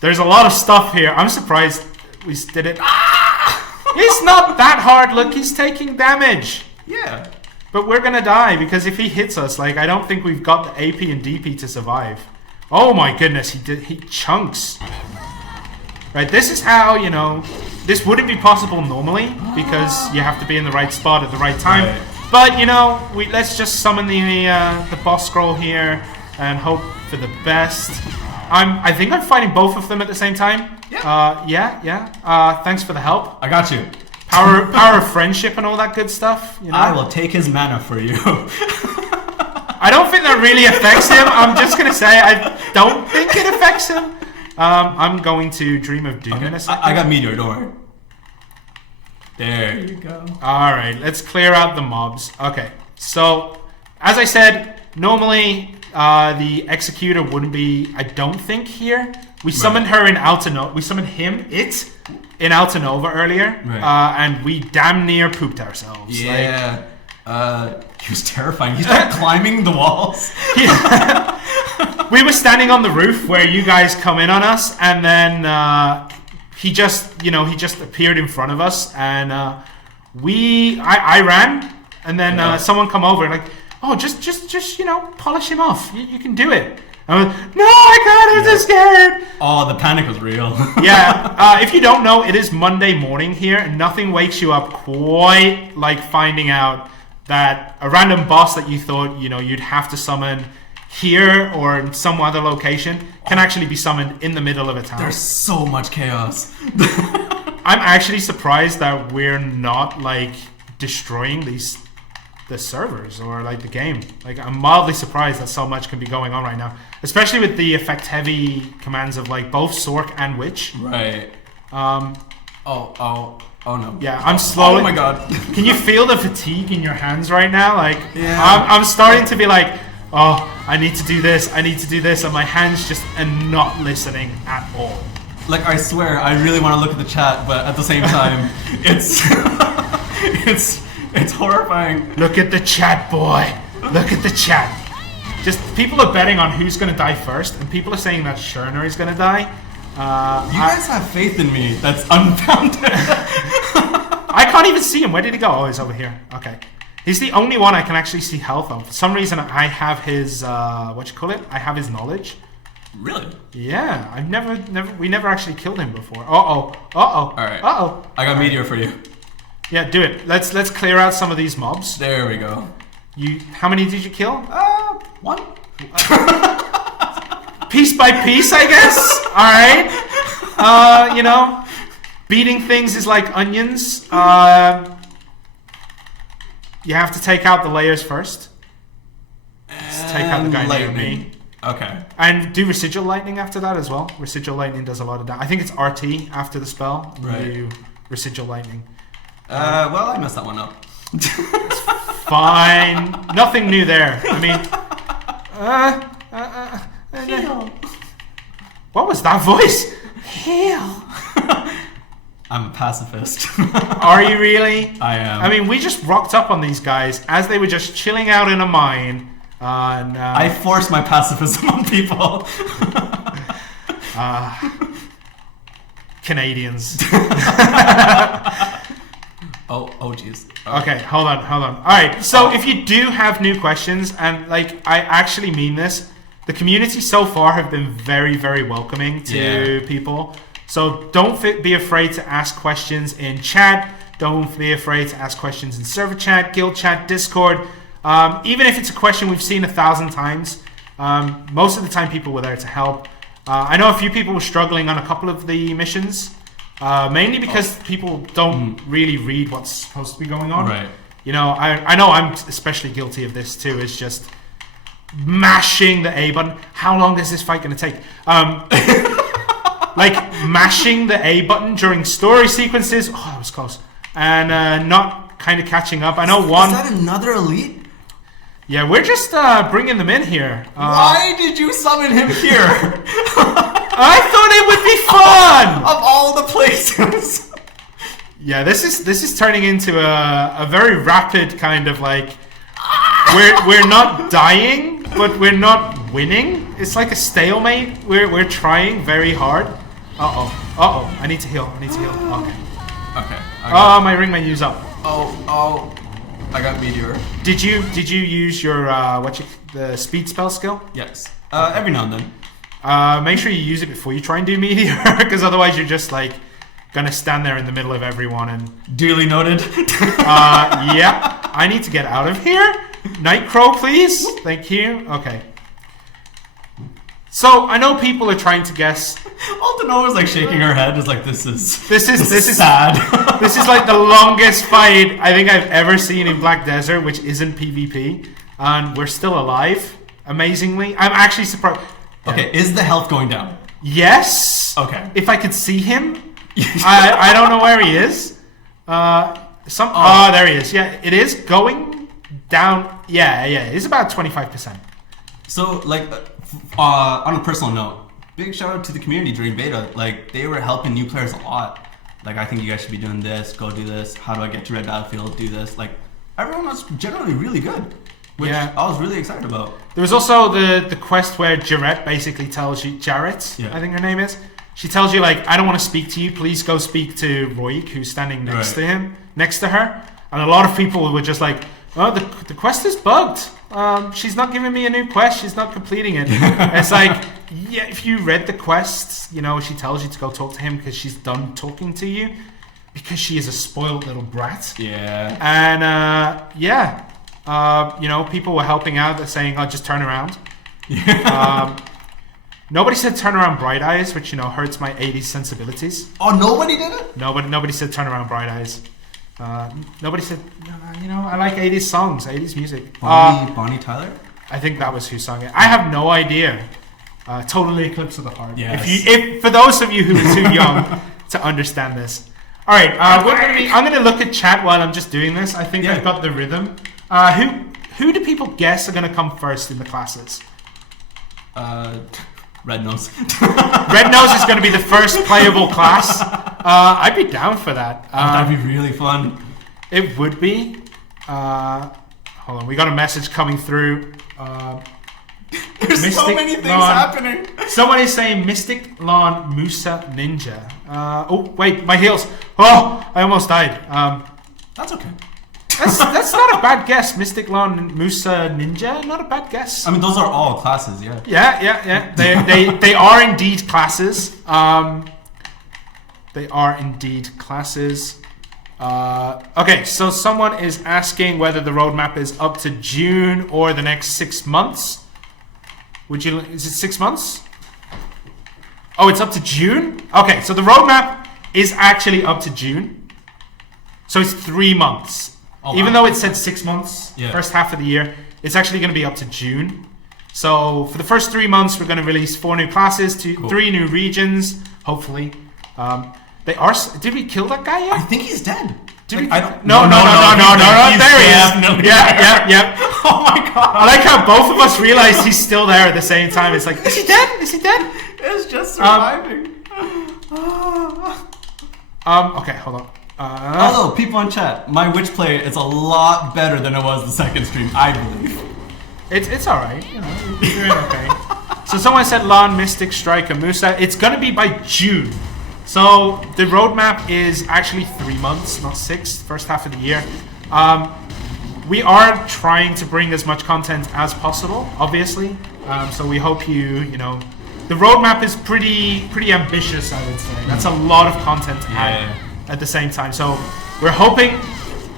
There's a lot of stuff here. I'm surprised we did it. It's not that hard. Look, he's taking damage. Yeah. But we're going to die because if he hits us, like, I don't think we've got the AP and DP to survive. Oh my goodness, he chunks. Right, this is how, you know, this wouldn't be possible normally because you have to be in the right spot at the right time. Right. But let's just summon the boss scroll here and hope for the best. I think I'm fighting both of them at the same time. Yeah. Thanks for the help. I got you. Power of friendship and all that good stuff. I will take his mana for you. I don't think that really affects him. I'm just gonna say I don't think it affects him. I'm going to Dream of Doom in a second. I got Meteor, don't worry. There you go. Alright, let's clear out the mobs. Okay, so as I said, normally the Executor wouldn't be, I don't think, here. We summoned her in Altanova. We summoned it in Altanova earlier. Right. And we damn near pooped ourselves. Yeah. He was terrifying. He started climbing the walls. We were standing on the roof where you guys come in on us, and then he just appeared in front of us, and I ran, and then someone come over and like, oh, just polish him off. You can do it. I was, no, I can't. I'm so scared. Oh, the panic was real. Yeah. If you don't know, it is Monday morning here, and nothing wakes you up quite like finding out that a random boss that you thought you'd have to summon here or in some other location can actually be summoned in the middle of a town. There's so much chaos. I'm actually surprised that we're not like destroying the servers or like the game. Like, I'm mildly surprised that so much can be going on right now, especially with the effect heavy commands of like both Sork and Witch. Right. Oh no. Yeah, I'm slowly. Oh my god. Can you feel the fatigue in your hands right now? Like, yeah. I'm starting to be like, oh, I need to do this, and my hands just are not listening at all. Like, I swear, I really want to look at the chat, but at the same time, it's it's horrifying. Look at the chat, boy. Look at the chat. Just people are betting on who's going to die first, and people are saying that Shirna is going to die. You guys have faith in me. That's unfounded. I can't even see him. Where did he go? Oh, he's over here. Okay. He's the only one I can actually see health on. For some reason, I have his, I have his knowledge. Really? Yeah. We never actually killed him before. Uh-oh. All right. I got Meteor for you. Yeah, do it. Let's clear out some of these mobs. There we go. How many did you kill? One. Piece by piece, I guess. All right. Beating things is like onions. You have to take out the layers first. Let's take out the guy near me. Okay. And do residual lightning after that as well. Residual lightning does a lot of damage. I think it's RT after the spell. Right. You residual lightning. Well, I messed that one up. Fine. Nothing new there. I mean, Heal. What was that voice? Heal. I'm a pacifist. Are you really? I am. I mean, we just rocked up on these guys as they were just chilling out in a mine. I force my pacifism on people. Canadians. Oh, jeez. Okay, hold on. All right, so if you do have new questions, and like I actually mean this, the community so far have been very, very welcoming to people. So don't be afraid to ask questions in chat. Don't be afraid to ask questions in server chat, guild chat, Discord. Even if it's a question we've seen 1,000 times, most of the time people were there to help. I know a few people were struggling on a couple of the missions, mainly because people don't really read what's supposed to be going on. Right. I know I'm especially guilty of this too. It's just mashing the A button. How long is this fight going to take? Like mashing the A button during story sequences. Oh, that was close. And not kind of catching up. I know one. Is that another elite? Yeah, we're just bringing them in here. Why did you summon him here? I thought it would be fun. Of all the places. Yeah, this is turning into a very rapid kind of like we're not dying, but we're not winning. It's like a stalemate. We're trying very hard. Uh-oh. I need to heal. Okay. Oh, my ring menu's up. Oh. I got Meteor. Did you use your the speed spell skill? Yes. Every now and then. Make sure you use it before you try and do Meteor, because otherwise you're just like gonna stand there in the middle of everyone and Duly noted. yeah, I need to get out of here. Nightcrow, please. Thank you. Okay. So I know people are trying to guess. Altanoa was like shaking her head. Is like this is sad. This is like the longest fight I think I've ever seen in Black Desert, which isn't PvP, and we're still alive. Amazingly, I'm actually surprised. Okay, is the health going down? Yes. Okay. If I could see him, I don't know where he is. There he is. Yeah, it is going down. Yeah, it's about 25%. So like, on a personal note, big shout out to the community during beta. Like they were helping new players a lot. Like I think you guys should be doing this. Go do this. How do I get to Red Battlefield? Do this. Like everyone was generally really good. Which I was really excited about. There was also the quest where Jarrett basically tells you, Jarrett, I think her name is. She tells you like, I don't want to speak to you. Please go speak to Roik, who's standing next to her. And a lot of people were just like, oh, the quest is bugged. She's not giving me a new quest. She's not completing it. It's like, yeah, if you read the quest, you know, she tells you to go talk to him because she's done talking to you. Because she is a spoiled little brat. Yeah. And you know, people were helping out. They're saying, "Oh, just turn around." Nobody said "turn around, Bright Eyes," which you know hurts my '80s sensibilities. Oh, nobody did it. Nobody said "turn around, Bright Eyes." Nobody said, you know, I like '80s songs, '80s music. Bonnie Tyler. I think that was who sung it. I have no idea. Totally Eclipse of the Heart. Yes. If for those of you who are too young to understand this. All right, I'm going to look at chat while I'm just doing this. I think I've got the rhythm. Who do people guess are going to come first in the classes? Red Nose. Red Nose is going to be the first playable class. I'd be down for that. That'd be really fun. It would be. Hold on, we got a message coming through. There's Mystic so many things happening. Someone is saying Mystic Lawn Musa Ninja. Oh, wait, my heels. Oh, I almost died. That's okay. That's not a bad guess. Mystic Lawn Musa Ninja, not a bad guess. I mean, those are all classes, yeah. Yeah. They are indeed classes. They are indeed classes. Okay, so someone is asking whether the roadmap is up to June or the next 6 months. Is it 6 months? Oh, it's up to June? Okay, so the roadmap is actually up to June. So it's 3 months. Oh, even though it said 6 months, first half of the year, it's actually going to be up to June. So for the first 3 months, we're going to release 4 new classes, 3 new regions, hopefully. Did we kill that guy yet? I think he's dead. No, there he is. Yeah. Oh my god. I like how both of us realized he's still there at the same time. It's like, is he dead? It's just surviving. Okay, hold on. Although, people in chat, my Witch play is a lot better than it was the second stream, I believe. It's alright, you know, you're doing okay. So someone said Lawn, Mystic, Striker, Musa. It's gonna be by June. So the roadmap is actually 3 months, not 6, first half of the year. We are trying to bring as much content as possible, obviously. So we hope you know, the roadmap is pretty ambitious, I would say. That's a lot of content to add at the same time. So we're hoping,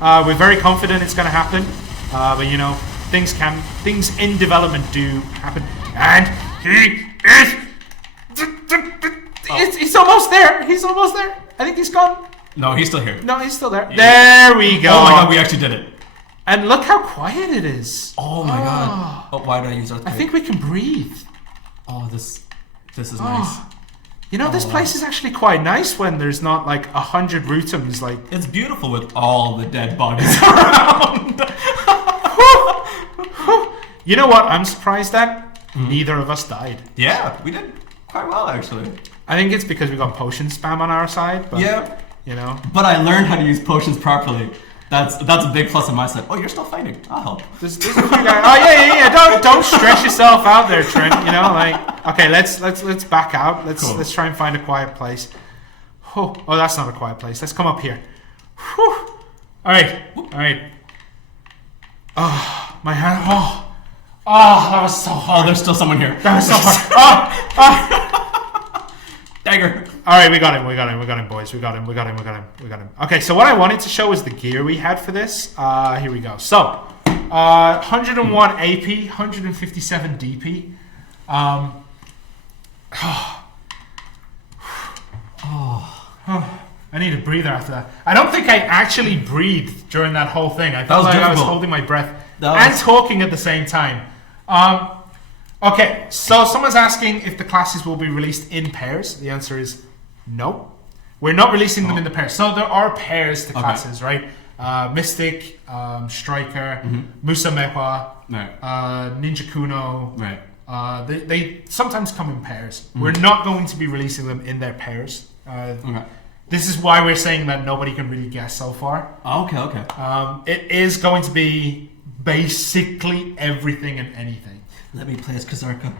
we're very confident it's going to happen. But you know, things in development do happen. And he is. He's almost there. I think he's gone. No, he's still here. No, he's still there. Yeah. There we go. Oh my god, we actually did it. And look how quiet it is. Oh my god. Oh, why did I use Earthquake? I think we can breathe. Oh, this is nice. You know, this place is actually quite nice when there's not like 100 Rutums. Like, it's beautiful with all the dead bodies around. You know what I'm surprised at? Neither of us died. Yeah, we did quite well actually. I think it's because we got potion spam on our side. But, you know. But I learned how to use potions properly. That's a big plus on my side. Oh, you're still fighting. I'll help. There's a few guys. Oh yeah. Don't stress yourself out there, Trent. You know, like, okay, let's back out. Let's try and find a quiet place. Oh, that's not a quiet place. Let's come up here. Whew. All right. Oh, my hand. Oh, that was so hard. Oh, there's still someone here. That was so hard. Dagger. All right, we got him, boys. We got him. Okay, so what I wanted to show is the gear we had for this. Here we go. So, 101 AP, 157 DP. I need a breather after that. I don't think I actually breathed during that whole thing. I felt like I was holding my breath and talking at the same time. Okay, so someone's asking if the classes will be released in pairs. The answer is no. We're not releasing them in the pairs. So there are pairs to classes, right? Mystic, Striker, Musa Mewa, Ninja Kuno. Right. They sometimes come in pairs. We're not going to be releasing them in their pairs. This is why we're saying that nobody can really guess so far. Okay. It is going to be basically everything and anything. Let me play as Kazarka.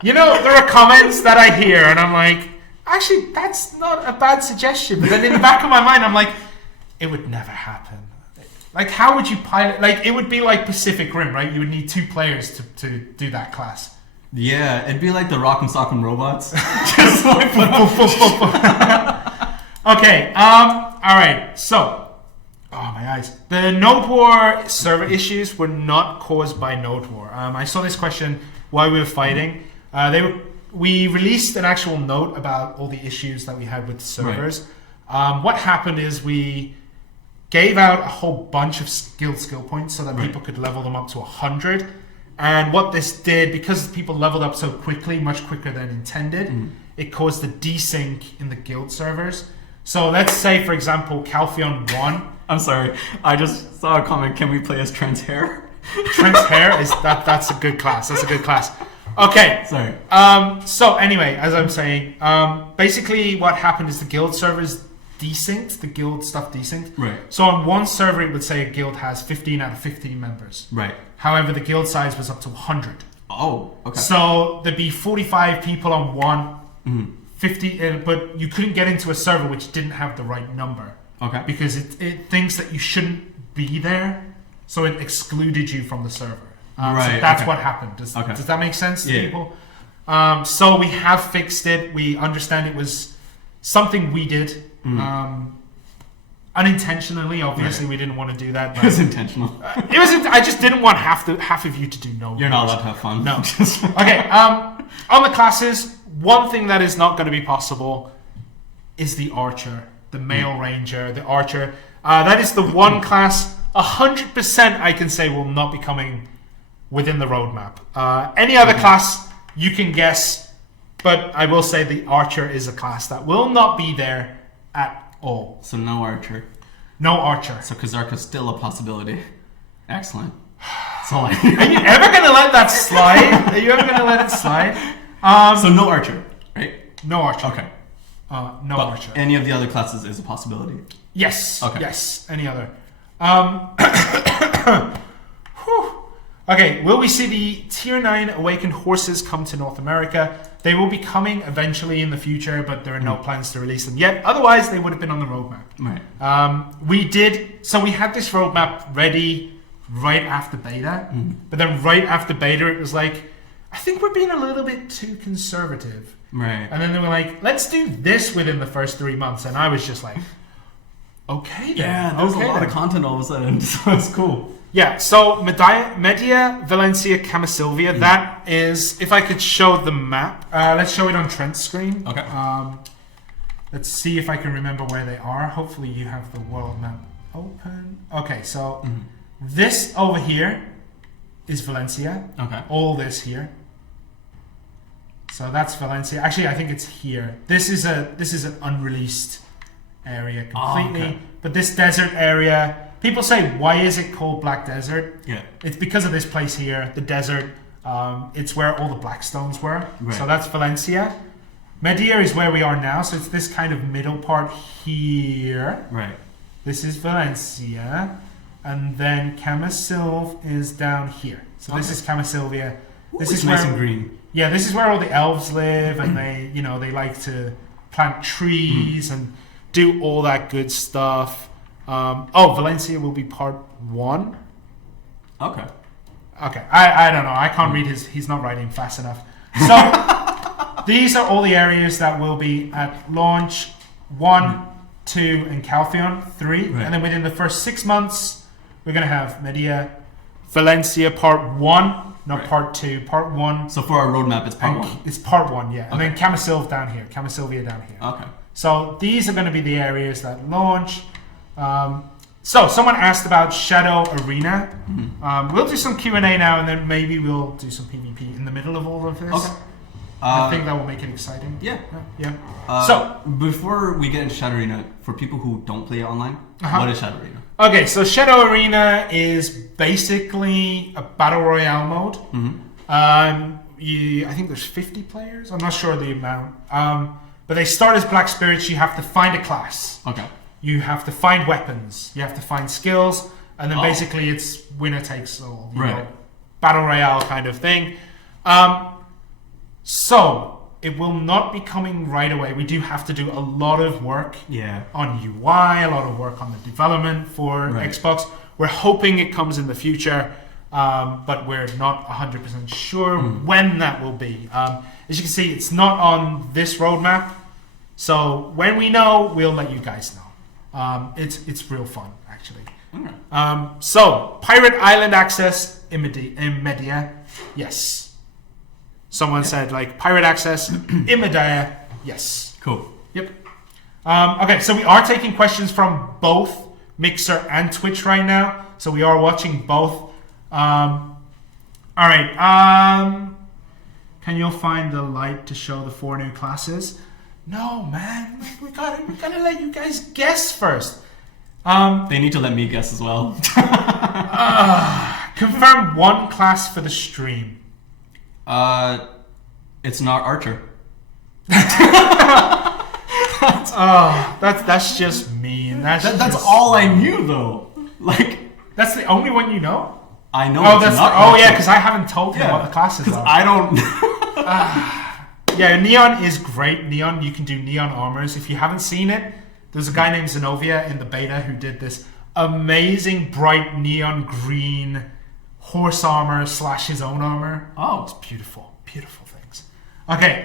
You know, there are comments that I hear and I'm like, actually, that's not a bad suggestion. But then in the back of my mind, I'm like, it would never happen. Like, how would you pilot? Like, it would be like Pacific Rim, right? You would need 2 players to do that class. Yeah, it'd be like the Rock'em Sock'em Robots. Just like Okay, alright, so my eyes. The Node War server issues were not caused by Node War. I saw this question while we were fighting. We released an actual note about all the issues that we had with servers. Right. What happened is we gave out a whole bunch of skill points so that people could level them up to 100. And what this did, because people leveled up so quickly, much quicker than intended, it caused a desync in the guild servers. So let's say, for example, Calpheon 1. I'm sorry, I just saw a comment, can we play as Trent's hair? Trent's hair? That's a good class. That's a good class. Okay. Sorry. So anyway, as I'm saying, basically what happened is the guild servers desynced, the guild stuff desynced. Right. So on one server, it would say a guild has 15 out of 15 members. Right. However, the guild size was up to 100. Oh, okay. So there'd be 45 people on one, 50, but you couldn't get into a server which didn't have the right number. Okay. Because it thinks that you shouldn't be there, so it excluded you from the server. Right. So that's what happened. Does that make sense to people? So we have fixed it. We understand it was something we did. Unintentionally, obviously, we didn't want to do that. It was intentional. It was. I just didn't want half of you to do no. You're not allowed to have fun. No. Okay. On the classes, one thing that is not going to be possible is the archer, the male ranger, the archer. That is the one class. 100%, I can say, will not be coming within the roadmap. Any other class, you can guess, but I will say the archer is a class that will not be there at all. So no archer. No archer. So Kazarka's still a possibility. Excellent. Are you ever going to let that slide? Are you ever going to let it slide? So no archer, right? No archer. Okay. No archer. Any of the other classes is a possibility. Yes. Okay. Yes. Any other. Okay, will we see the Tier 9 Awakened Horses come to North America? They will be coming eventually in the future, but there are no plans to release them yet. Otherwise, they would have been on the roadmap. Right. So we had this roadmap ready right after beta, but then right after beta, it was like, I think we're being a little bit too conservative. Right. And then they were like, let's do this within the first 3 months. And I was just like, okay then. Yeah, there's a lot of content all of a sudden, so it's cool. Yeah, so Mediah, Valencia, Camasilvia, that is, if I could show the map, let's show it on Trent's screen. Okay. Let's see if I can remember where they are. Hopefully you have the world map open. Okay, so this over here is Valencia. Okay. All this here. So that's Valencia. Actually, I think it's here. This is an unreleased area completely. Okay. But this desert area... People say, why is it called Black Desert? Yeah. It's because of this place here, the desert. It's where all the Blackstones were. Right. So that's Valencia. Mediah is where we are now. So it's this kind of middle part here. Right. This is Valencia. And then Camasilv is down here. So this is Camasilvia. This is nice where, and green. Yeah, this is where all the elves live. And they like to plant trees and do all that good stuff. Valencia will be part 1. Okay. I don't know. I can't read he's not writing fast enough. So these are all the areas that will be at launch 1, 2, and Calpheon 3. Right. And then within the first 6 months, we're going to have Mediah, Valencia Part 1, not Right. Part 2, Part 1. So for our roadmap, it's part 1. It's Part 1, yeah. And Okay. then Camasilva down here, Camasilvia down here. Okay. So these are going to be the areas that launch. So someone asked about Shadow Arena. We'll do some Q&A now, and then maybe we'll do some PvP in the middle of all of this. Okay. I think that will make it exciting. Yeah. Yeah. So before we get into Shadow Arena, for people who don't play it online, what is Shadow Arena? Okay, so Shadow Arena is basically a battle royale mode. I think there's 50 players. I'm not sure the amount. But they start as Black Spirits. You have to find a class. Okay. You have to find weapons. You have to find skills, and then basically it's winner takes all. You know, battle royale kind of thing. So it will not be coming right away. We do have to do a lot of work on UI, a lot of work on the development for Xbox. We're hoping it comes in the future, but we're not 100% sure when that will be. As you can see, it's not on this roadmap. So when we know, we'll let you guys know. It's real fun, actually. So Pirate Island access in Mediah, yes. Someone said like pirate access in Mediah, yes. Cool. Yep. Okay, so we are taking questions from both Mixer and Twitch right now. So we are watching both. All right. Can you find the light to show the 4 new classes? No, man. We gotta let you guys guess first. They need to let me guess as well. Confirm 1 class for the stream. It's not Archer. That's just mean. That's all I knew though. Like that's the only one you know. I know. Oh, it's not Archer. yeah, because I haven't told him what the classes are. I don't. Yeah, Neon is great. Neon, you can do Neon armors. If you haven't seen it, there's a guy named Zenobia in the beta who did this amazing bright neon green horse armor / his own armor. Oh, it's beautiful. Beautiful things. Okay,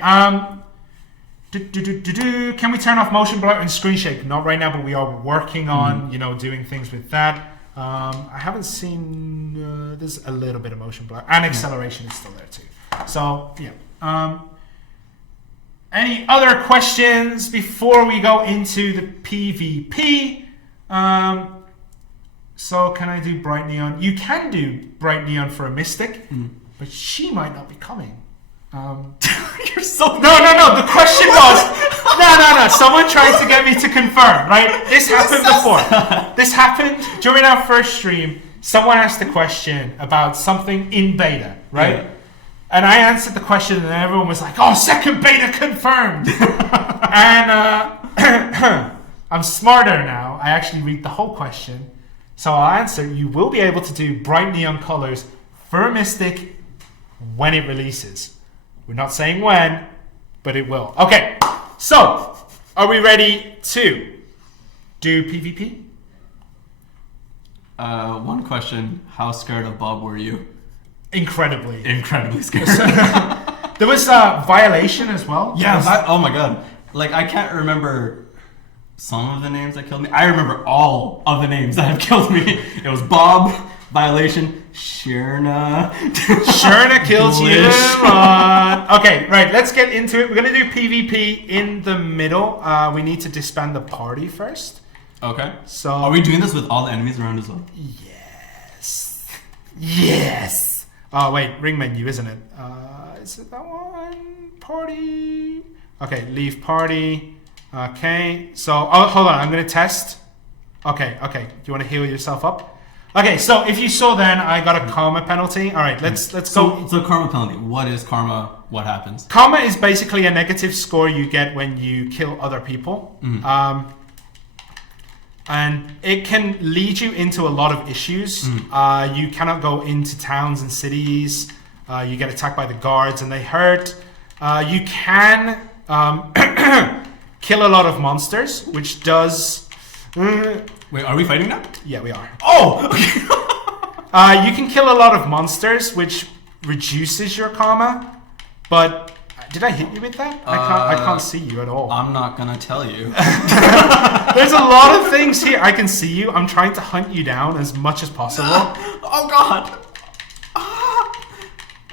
can we turn off motion blur and screen shake? Not right now, but we are working on, doing things with that. I haven't seen, there's a little bit of motion blur and acceleration is still there too. So, yeah. Any other questions before we go into the PvP? So can I do bright neon? You can do bright neon for a mystic, but she might not be coming. You're so no. The question was no. Someone tried to get me to confirm. Right? This happened before. This happened during our first stream. Someone asked a question about something in beta, right? Yeah. And I answered the question, and everyone was like, "Oh, second beta confirmed." And I'm smarter now. I actually read the whole question, so I'll answer. You will be able to do bright neon colors for Mystic when it releases. We're not saying when, but it will. Okay, so are we ready to do PvP? One question: how scared of Bob were you? Incredibly scared. There was Violation as well. Yeah. Oh my god! Like I can't remember some of the names that killed me. I remember all of the names that have killed me. It was Bob, Violation, Shirna. Shirna kills you a lot. Okay, right. Let's get into it. We're gonna do PvP in the middle. We need to disband the party first. Okay. So are we doing this with all the enemies around as well? Yes. Oh wait, ring menu, isn't it? Is it that one? Party. Okay, leave party. Okay, so hold on, I'm gonna test. Okay. Do you want to heal yourself up? Okay, so if you saw then, I got a karma penalty. All right, let's go. So karma penalty. What is karma? What happens? Karma is basically a negative score you get when you kill other people. And it can lead you into a lot of issues. You cannot go into towns and cities. You get attacked by the guards and they hurt. You can kill a lot of monsters, which does... Wait, are we fighting now? Yeah, we are. Oh! You can kill a lot of monsters, which reduces your karma. But Did I hit you with that? I can't see you at all. I'm not gonna tell you. There's a lot of things here. I can see you. I'm trying to hunt you down as much as possible. Oh God.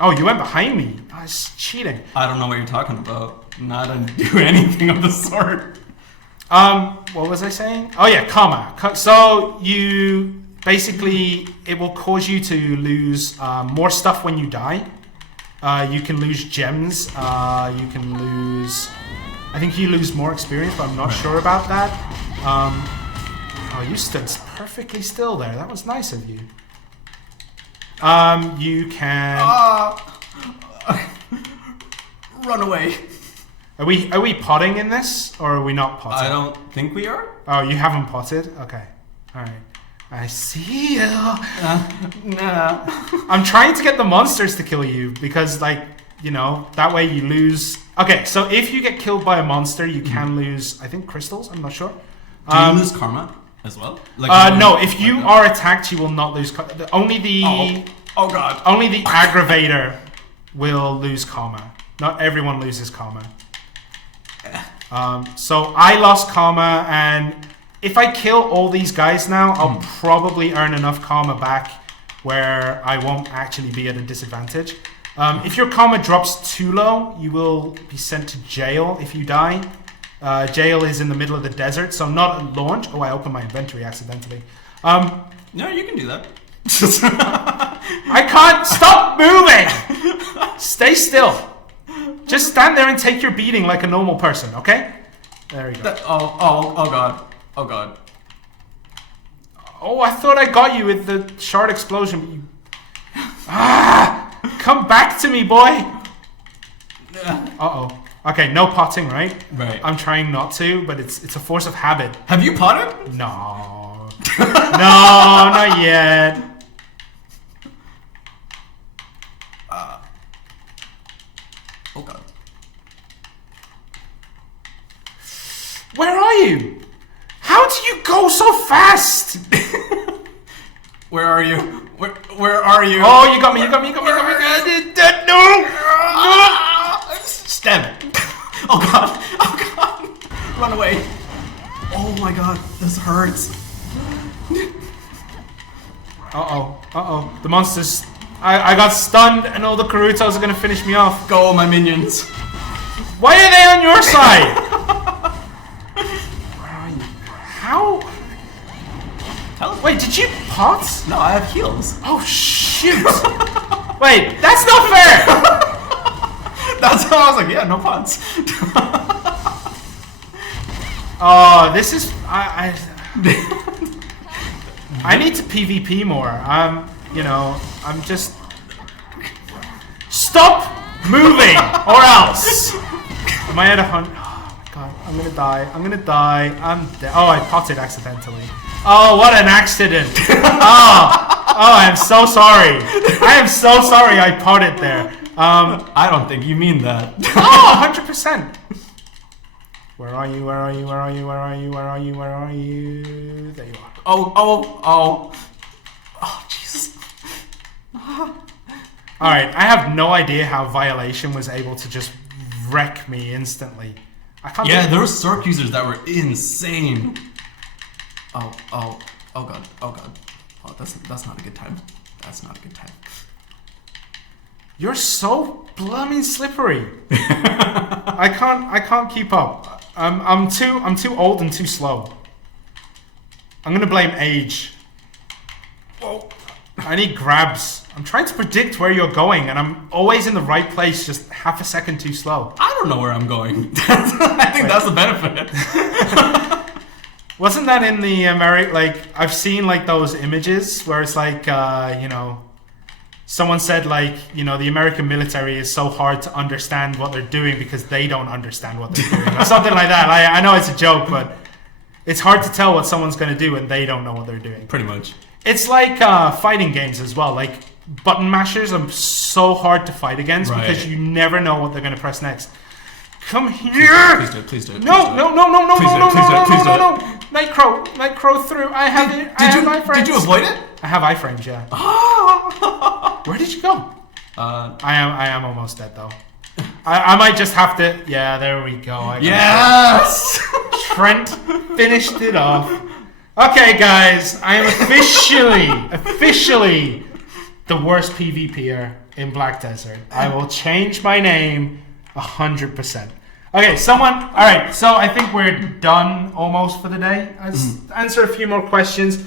Oh, you went behind me. Oh, it's cheating. I don't know what you're talking about. Not to do anything of the sort. What was I saying? Oh yeah, karma. So you basically, it will cause you to lose more stuff when you die. You can lose gems. You can lose. I think you lose more experience, but I'm not sure about that. Oh, you stood perfectly still there. That was nice of you. You can run away. Are we potting in this, or are we not potting? I don't think we are. Oh, you haven't potted? Okay. All right. I see you. Nah. I'm trying to get the monsters to kill you because, like, you know, that way you lose. Okay, so if you get killed by a monster, you can lose, I think, crystals. I'm not sure. Do you lose karma as well? Like no, if you are attacked, you will not lose. Only the oh God. Only the aggravator will lose karma. Not everyone loses karma. So I lost karma, and if I kill all these guys now, I'll probably earn enough karma back where I won't actually be at a disadvantage. If your karma drops too low, you will be sent to jail if you die. Jail is in the middle of the desert, so not at launch. Oh, I opened my inventory accidentally. No, you can do that. I can't stop moving! Stay still. Just stand there and take your beating like a normal person, okay? There you go. Oh God. Oh God. Oh, I thought I got you with the shard explosion, but you... Come back to me, boy! Uh-oh. Okay, no potting, right? Right. I'm trying not to, but it's a force of habit. Have you potted? No. No, not yet. Oh God. Where are you? How do you go so fast? Where are you? Where are you? Oh, you got me, you got me. No! Stab. Oh God. Oh God. Run away. Oh my God. This hurts. Uh-oh. The monsters... I got stunned and all the Karutos are gonna finish me off. Go, my minions. Why are they on your side? Where are you? How? Wait, did you pot? No, I have heals. Oh, shoot. Wait, that's not fair. That's how I was like, yeah, no pots. Oh, this is... I need to PvP more. You know, I'm just... Stop moving, or else! Am I at 100? Oh my God, I'm gonna die. I'm dead. Oh, I potted accidentally. Oh, what an accident. Oh, I'm so sorry. I am so sorry I potted there. I don't think you mean that. Oh, 100%. Where are you? There you are. Oh, Jesus. Alright, I have no idea how Violation was able to just wreck me instantly. Yeah, there were Cirque users that were insane. Oh God. Oh, that's not a good time. That's not a good time. You're so blooming slippery. I can't keep up. I'm too old and too slow. I'm gonna blame age. Whoa. I need grabs. I'm trying to predict where you're going, and I'm always in the right place, just half a second too slow. I don't know where I'm going. I think that's the benefit. Wasn't that in the like, I've seen like those images where it's like, you know, someone said like, you know, the American military is so hard to understand what they're doing because they don't understand what they're doing, or something like that. I know it's a joke, but it's hard to tell what someone's going to do when they don't know what they're doing. Pretty much. It's like fighting games as well. Like button mashers are so hard to fight against because you never know what they're going to press next. Come here! Please do it. No. Nightcrow through. I have iframes. Did you avoid it? I have iframes, yeah. Where did you go? I am almost dead though. I might just have to. Yeah, there we go. Yes! Trent finished it off. Okay, guys, I am officially the worst PvPer in Black Desert. I will change my name 100%. Okay, all right, so I think we're done almost for the day. Let's answer a few more questions.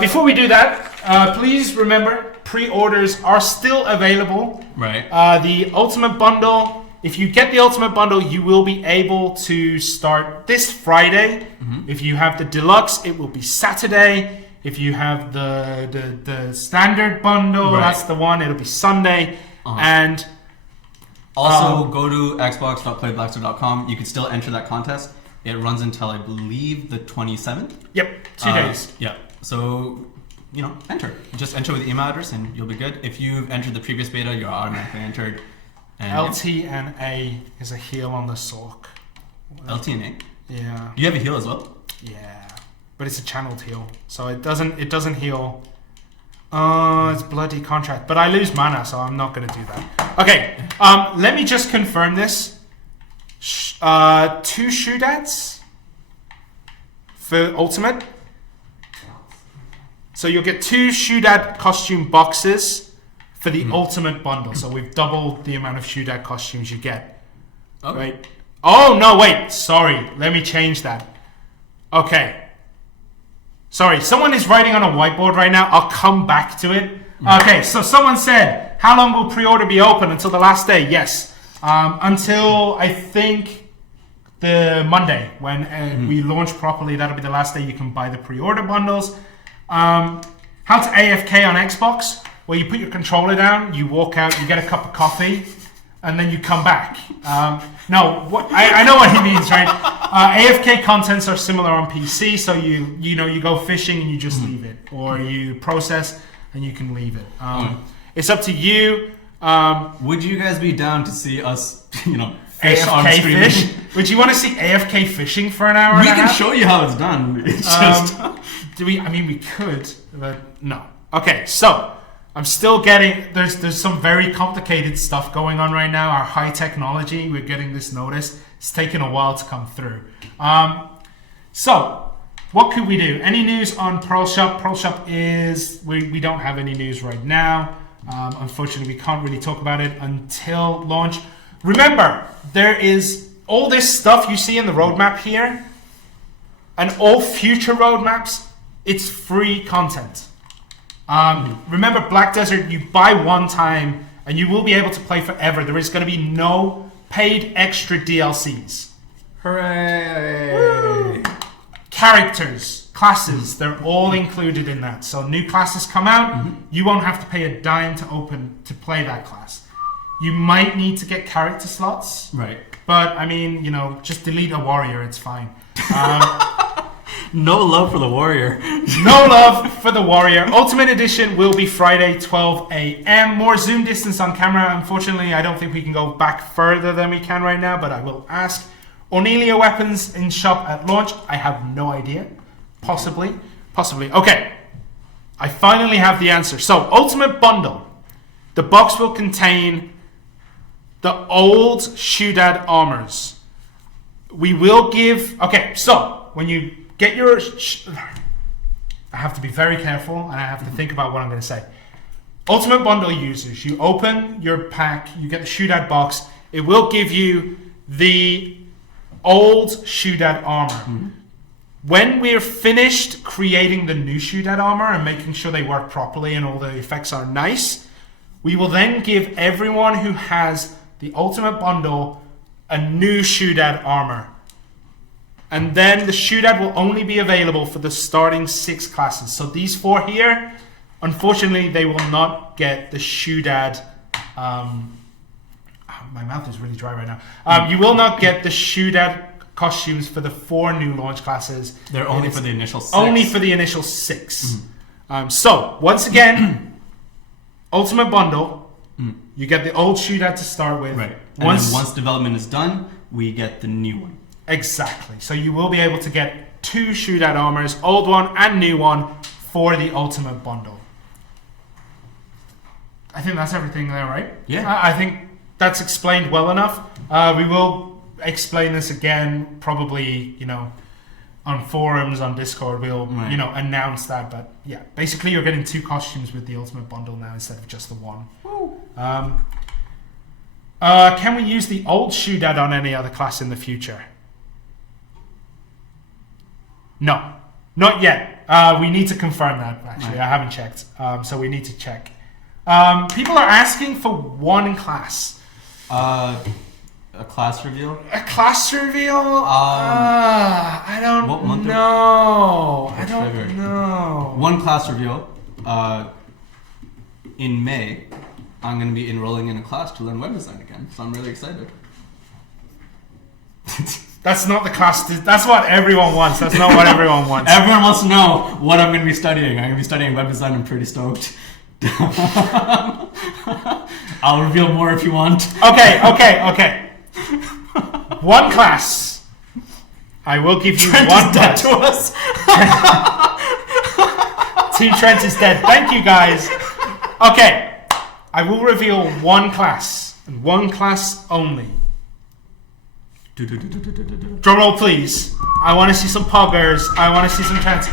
Before we do that, please remember, pre-orders are still available. Right. The Ultimate Bundle, if you get the Ultimate Bundle, you will be able to start this Friday. If you have the Deluxe, it will be Saturday. If you have the Standard Bundle, that's the one, it'll be Sunday. And also, go to xbox.playblackster.com. You can still enter that contest. It runs until, I believe, the 27th. Yep, 2 days. Yeah. So, enter. Just enter with the email address and you'll be good. If you've entered the previous beta, you're automatically entered. And LT and A is a heal on the Sork. LT and A? Yeah. Do you have a heal as well? Yeah. But it's a channeled heal. So it doesn't heal. It's bloody contract. But I lose mana, so I'm not going to do that. Okay. Let me just confirm this. 2 Shoodats for Ultimate. So you'll get 2 Shoodat costume boxes for the Ultimate Bundle. So we've doubled the amount of Shoodat costumes you get. Okay. Right? Oh, no, wait. Sorry. Let me change that. Okay. Sorry, someone is writing on a whiteboard right now. I'll come back to it. Okay, so someone said, how long will pre-order be open? Until the last day? Yes. Until, I think, the Monday. When we launch properly, that'll be the last day you can buy the pre-order bundles. How to AFK on Xbox? Well, you put your controller down, you walk out, you get a cup of coffee, and then you come back. No, I know what he means, right? AFK contents are similar on PC, so you go fishing and you just leave it, or you process and you can leave it. It's up to you. Would you guys be down to see us, fish AFK on stream? fish? Would you want to see AFK fishing for an hour? We can show you how it's done. It's just do we? I mean, we could, but no. Okay, so. I'm still getting, there's some very complicated stuff going on right now. Our high technology, we're getting this notice. It's taken a while to come through. So, what could we do? Any news on Pearl Shop? Pearl Shop is, we don't have any news right now. Unfortunately, we can't really talk about it until launch. Remember, there is all this stuff you see in the roadmap here, and all future roadmaps, it's free content. Remember, Black Desert, you buy one time and you will be able to play forever. There is going to be no paid extra DLCs. hooray! Woo! Characters, classes, they're all included in that. So new classes come out, you won't have to pay a dime to play that class. You might need to get character slots. Right. But, I mean, just delete a warrior, it's fine. No love for the warrior. No love for the warrior. Ultimate Edition will be Friday, 12 a.m. More zoom distance on camera. Unfortunately, I don't think we can go back further than we can right now, but I will ask. Ornelia weapons in shop at launch. I have no idea. Possibly. Okay. I finally have the answer. So, Ultimate Bundle. The box will contain the old Shoodad armors. We will give... Okay, so, when you get your... I have to be very careful, and I have to think about what I'm going to say. Ultimate Bundle users, you open your pack, you get the Shoodad box. It will give you the old Shoodad armor. When we're finished creating the new Shoodad armor and making sure they work properly and all the effects are nice, we will then give everyone who has the Ultimate Bundle a new Shoodad armor. And then the Shoodad will only be available for the starting 6 classes. So these 4 here, unfortunately, they will not get the Shoodad. My mouth is really dry right now. You will not get the Shoodad costumes for the 4 new launch classes. They're only for the initial 6. Only for the initial 6. So, once again, Ultimate Bundle, you get the old Shoodad to start with. Right. And then once development is done, we get the new one. Exactly. So you will be able to get 2 Shoodad armors, old one and new one, for the Ultimate Bundle. I think that's everything there, right? Yeah. I think that's explained well enough. We will explain this again, probably, on forums, on Discord. We'll, announce that. But yeah, basically you're getting 2 costumes with the Ultimate Bundle now instead of just the one. Can we use the old shootout on any other class in the future? No, not yet. We need to confirm that, actually. I haven't checked. So we need to check. People are asking for one class. A class reveal? A class reveal? I don't know. I don't know. One class reveal. In May, I'm going to be enrolling in a class to learn web design again. So I'm really excited. That's not the class. That's what everyone wants. That's not what everyone wants. Everyone wants to know what I'm going to be studying. I'm going to be studying web design. I'm pretty stoked. I'll reveal more if you want. Okay. One class. I will give you Trent one is dead class. to us. Team Trent is dead. Thank you, guys. Okay. I will reveal one class. And one class only. Drum roll, please. I want to see some poggers. I want to see some Trents.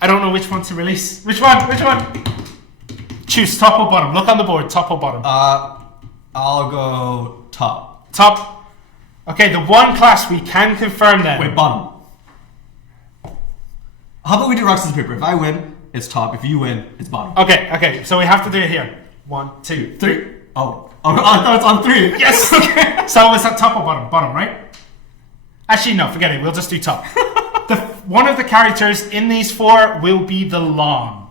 I don't know which one to release. Which one? Choose top or bottom. Look on the board. Top or bottom? I'll go top. Top. Okay, the one class we can confirm then. Wait, bottom. How about we do rock, scissors, paper? If I win, it's top. If you win, it's bottom. Okay. So we have to do it here. 1, 2, 3. Oh, I thought it's on 3. Yes. Okay. So is that top or bottom? Bottom, right? Actually, no. Forget it. We'll just do top. One of the characters in these 4 will be the Lawn.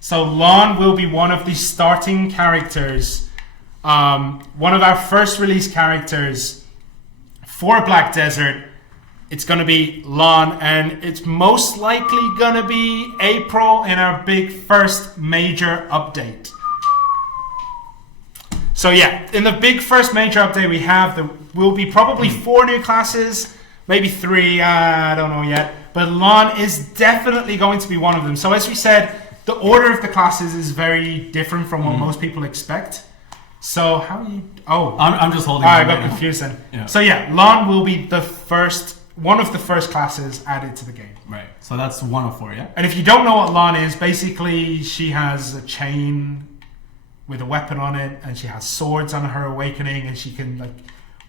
So Lawn will be one of the starting characters. One of our first release characters for Black Desert. It's going to be Lawn, and it's most likely going to be April in our big first major update. So yeah, in the big first major update we have, there will be probably 4 new classes, maybe 3, I don't know yet. But Lawn is definitely going to be one of them. So as we said, the order of the classes is very different from what most people expect. So how do you... Oh. I'm just holding I got confused then. Yeah. So yeah, Lawn will be one of the first classes added to the game. Right. So that's 1 of 4, yeah? And if you don't know what Lawn is, basically she has a chain with a weapon on it, and she has swords on her awakening, and she can like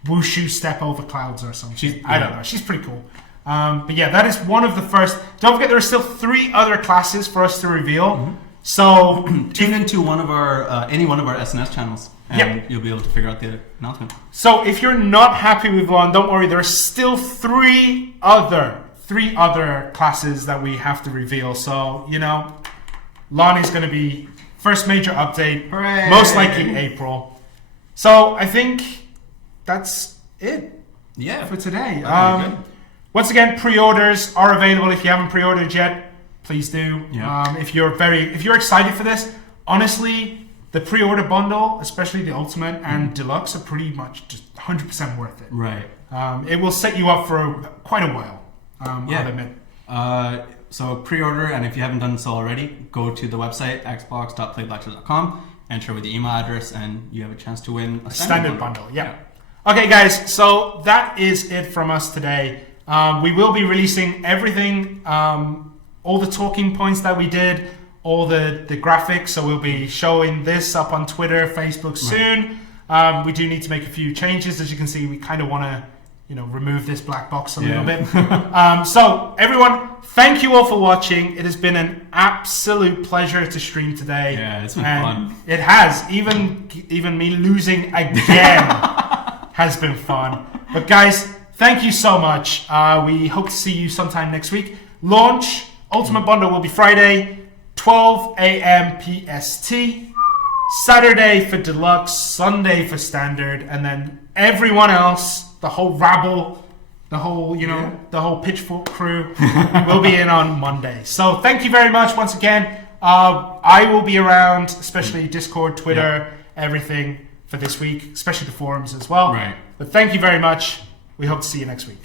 wushu step over clouds or something. I don't know. She's pretty cool. But yeah, that is one of the first. Don't forget, there are still 3 other classes for us to reveal. So tune into any one of our SNS channels, and you'll be able to figure out the announcement. So if you're not happy with Lawn, don't worry. There are still 3 other classes that we have to reveal. So Lawn is going to be first major update. Hooray. Most likely April. So I think that's it. Yeah. For today. Good. Once again, pre-orders are available. If you haven't pre-ordered yet, please do. Yeah. If you're excited for this, honestly, the pre-order bundle, especially the Ultimate and Deluxe, are pretty much just 100% worth it. Right. It will set you up for quite a while. I'll admit. So pre-order, and if you haven't done so already, go to the website xbox.playblackshare.com, enter with the email address, and you have a chance to win a standard bundle. Yeah. Okay, guys. So that is it from us today. We will be releasing everything, all the talking points that we did, all the graphics. So we'll be showing this up on Twitter, Facebook soon. We do need to make a few changes. As you can see, we kind of want to, remove this black box a little bit. So everyone, thank you all for watching. It has been an absolute pleasure to stream today. Yeah, it's been fun. It has. Even me losing again has been fun. But guys, thank you so much. We hope to see you sometime next week. Launch Ultimate Bundle will be Friday, 12 a.m. PST. Saturday for Deluxe, Sunday for Standard, and then everyone else, the whole rabble, the whole Pitchfork crew will be in on Monday. So thank you very much once again. I will be around, especially Discord, Twitter, everything for this week, especially the forums as well. Right. But thank you very much. We hope to see you next week.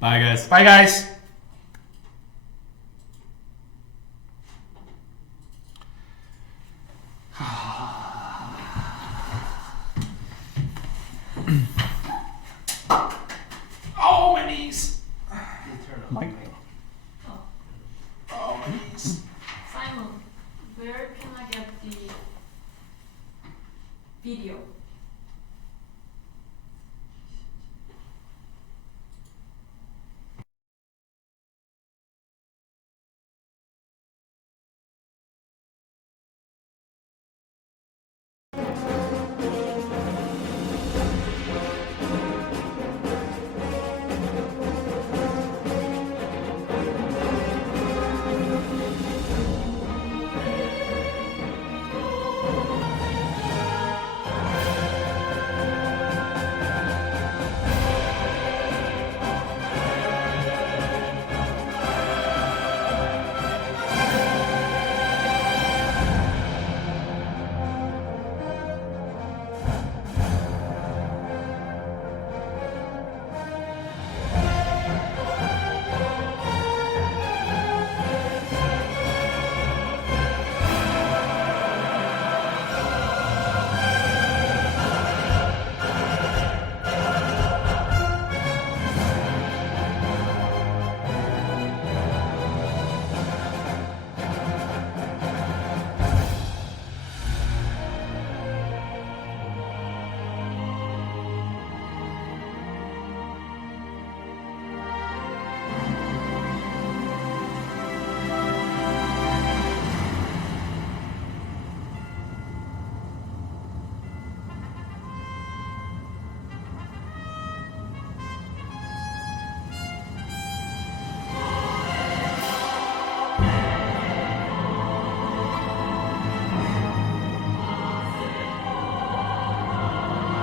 Bye, guys. Bye, guys.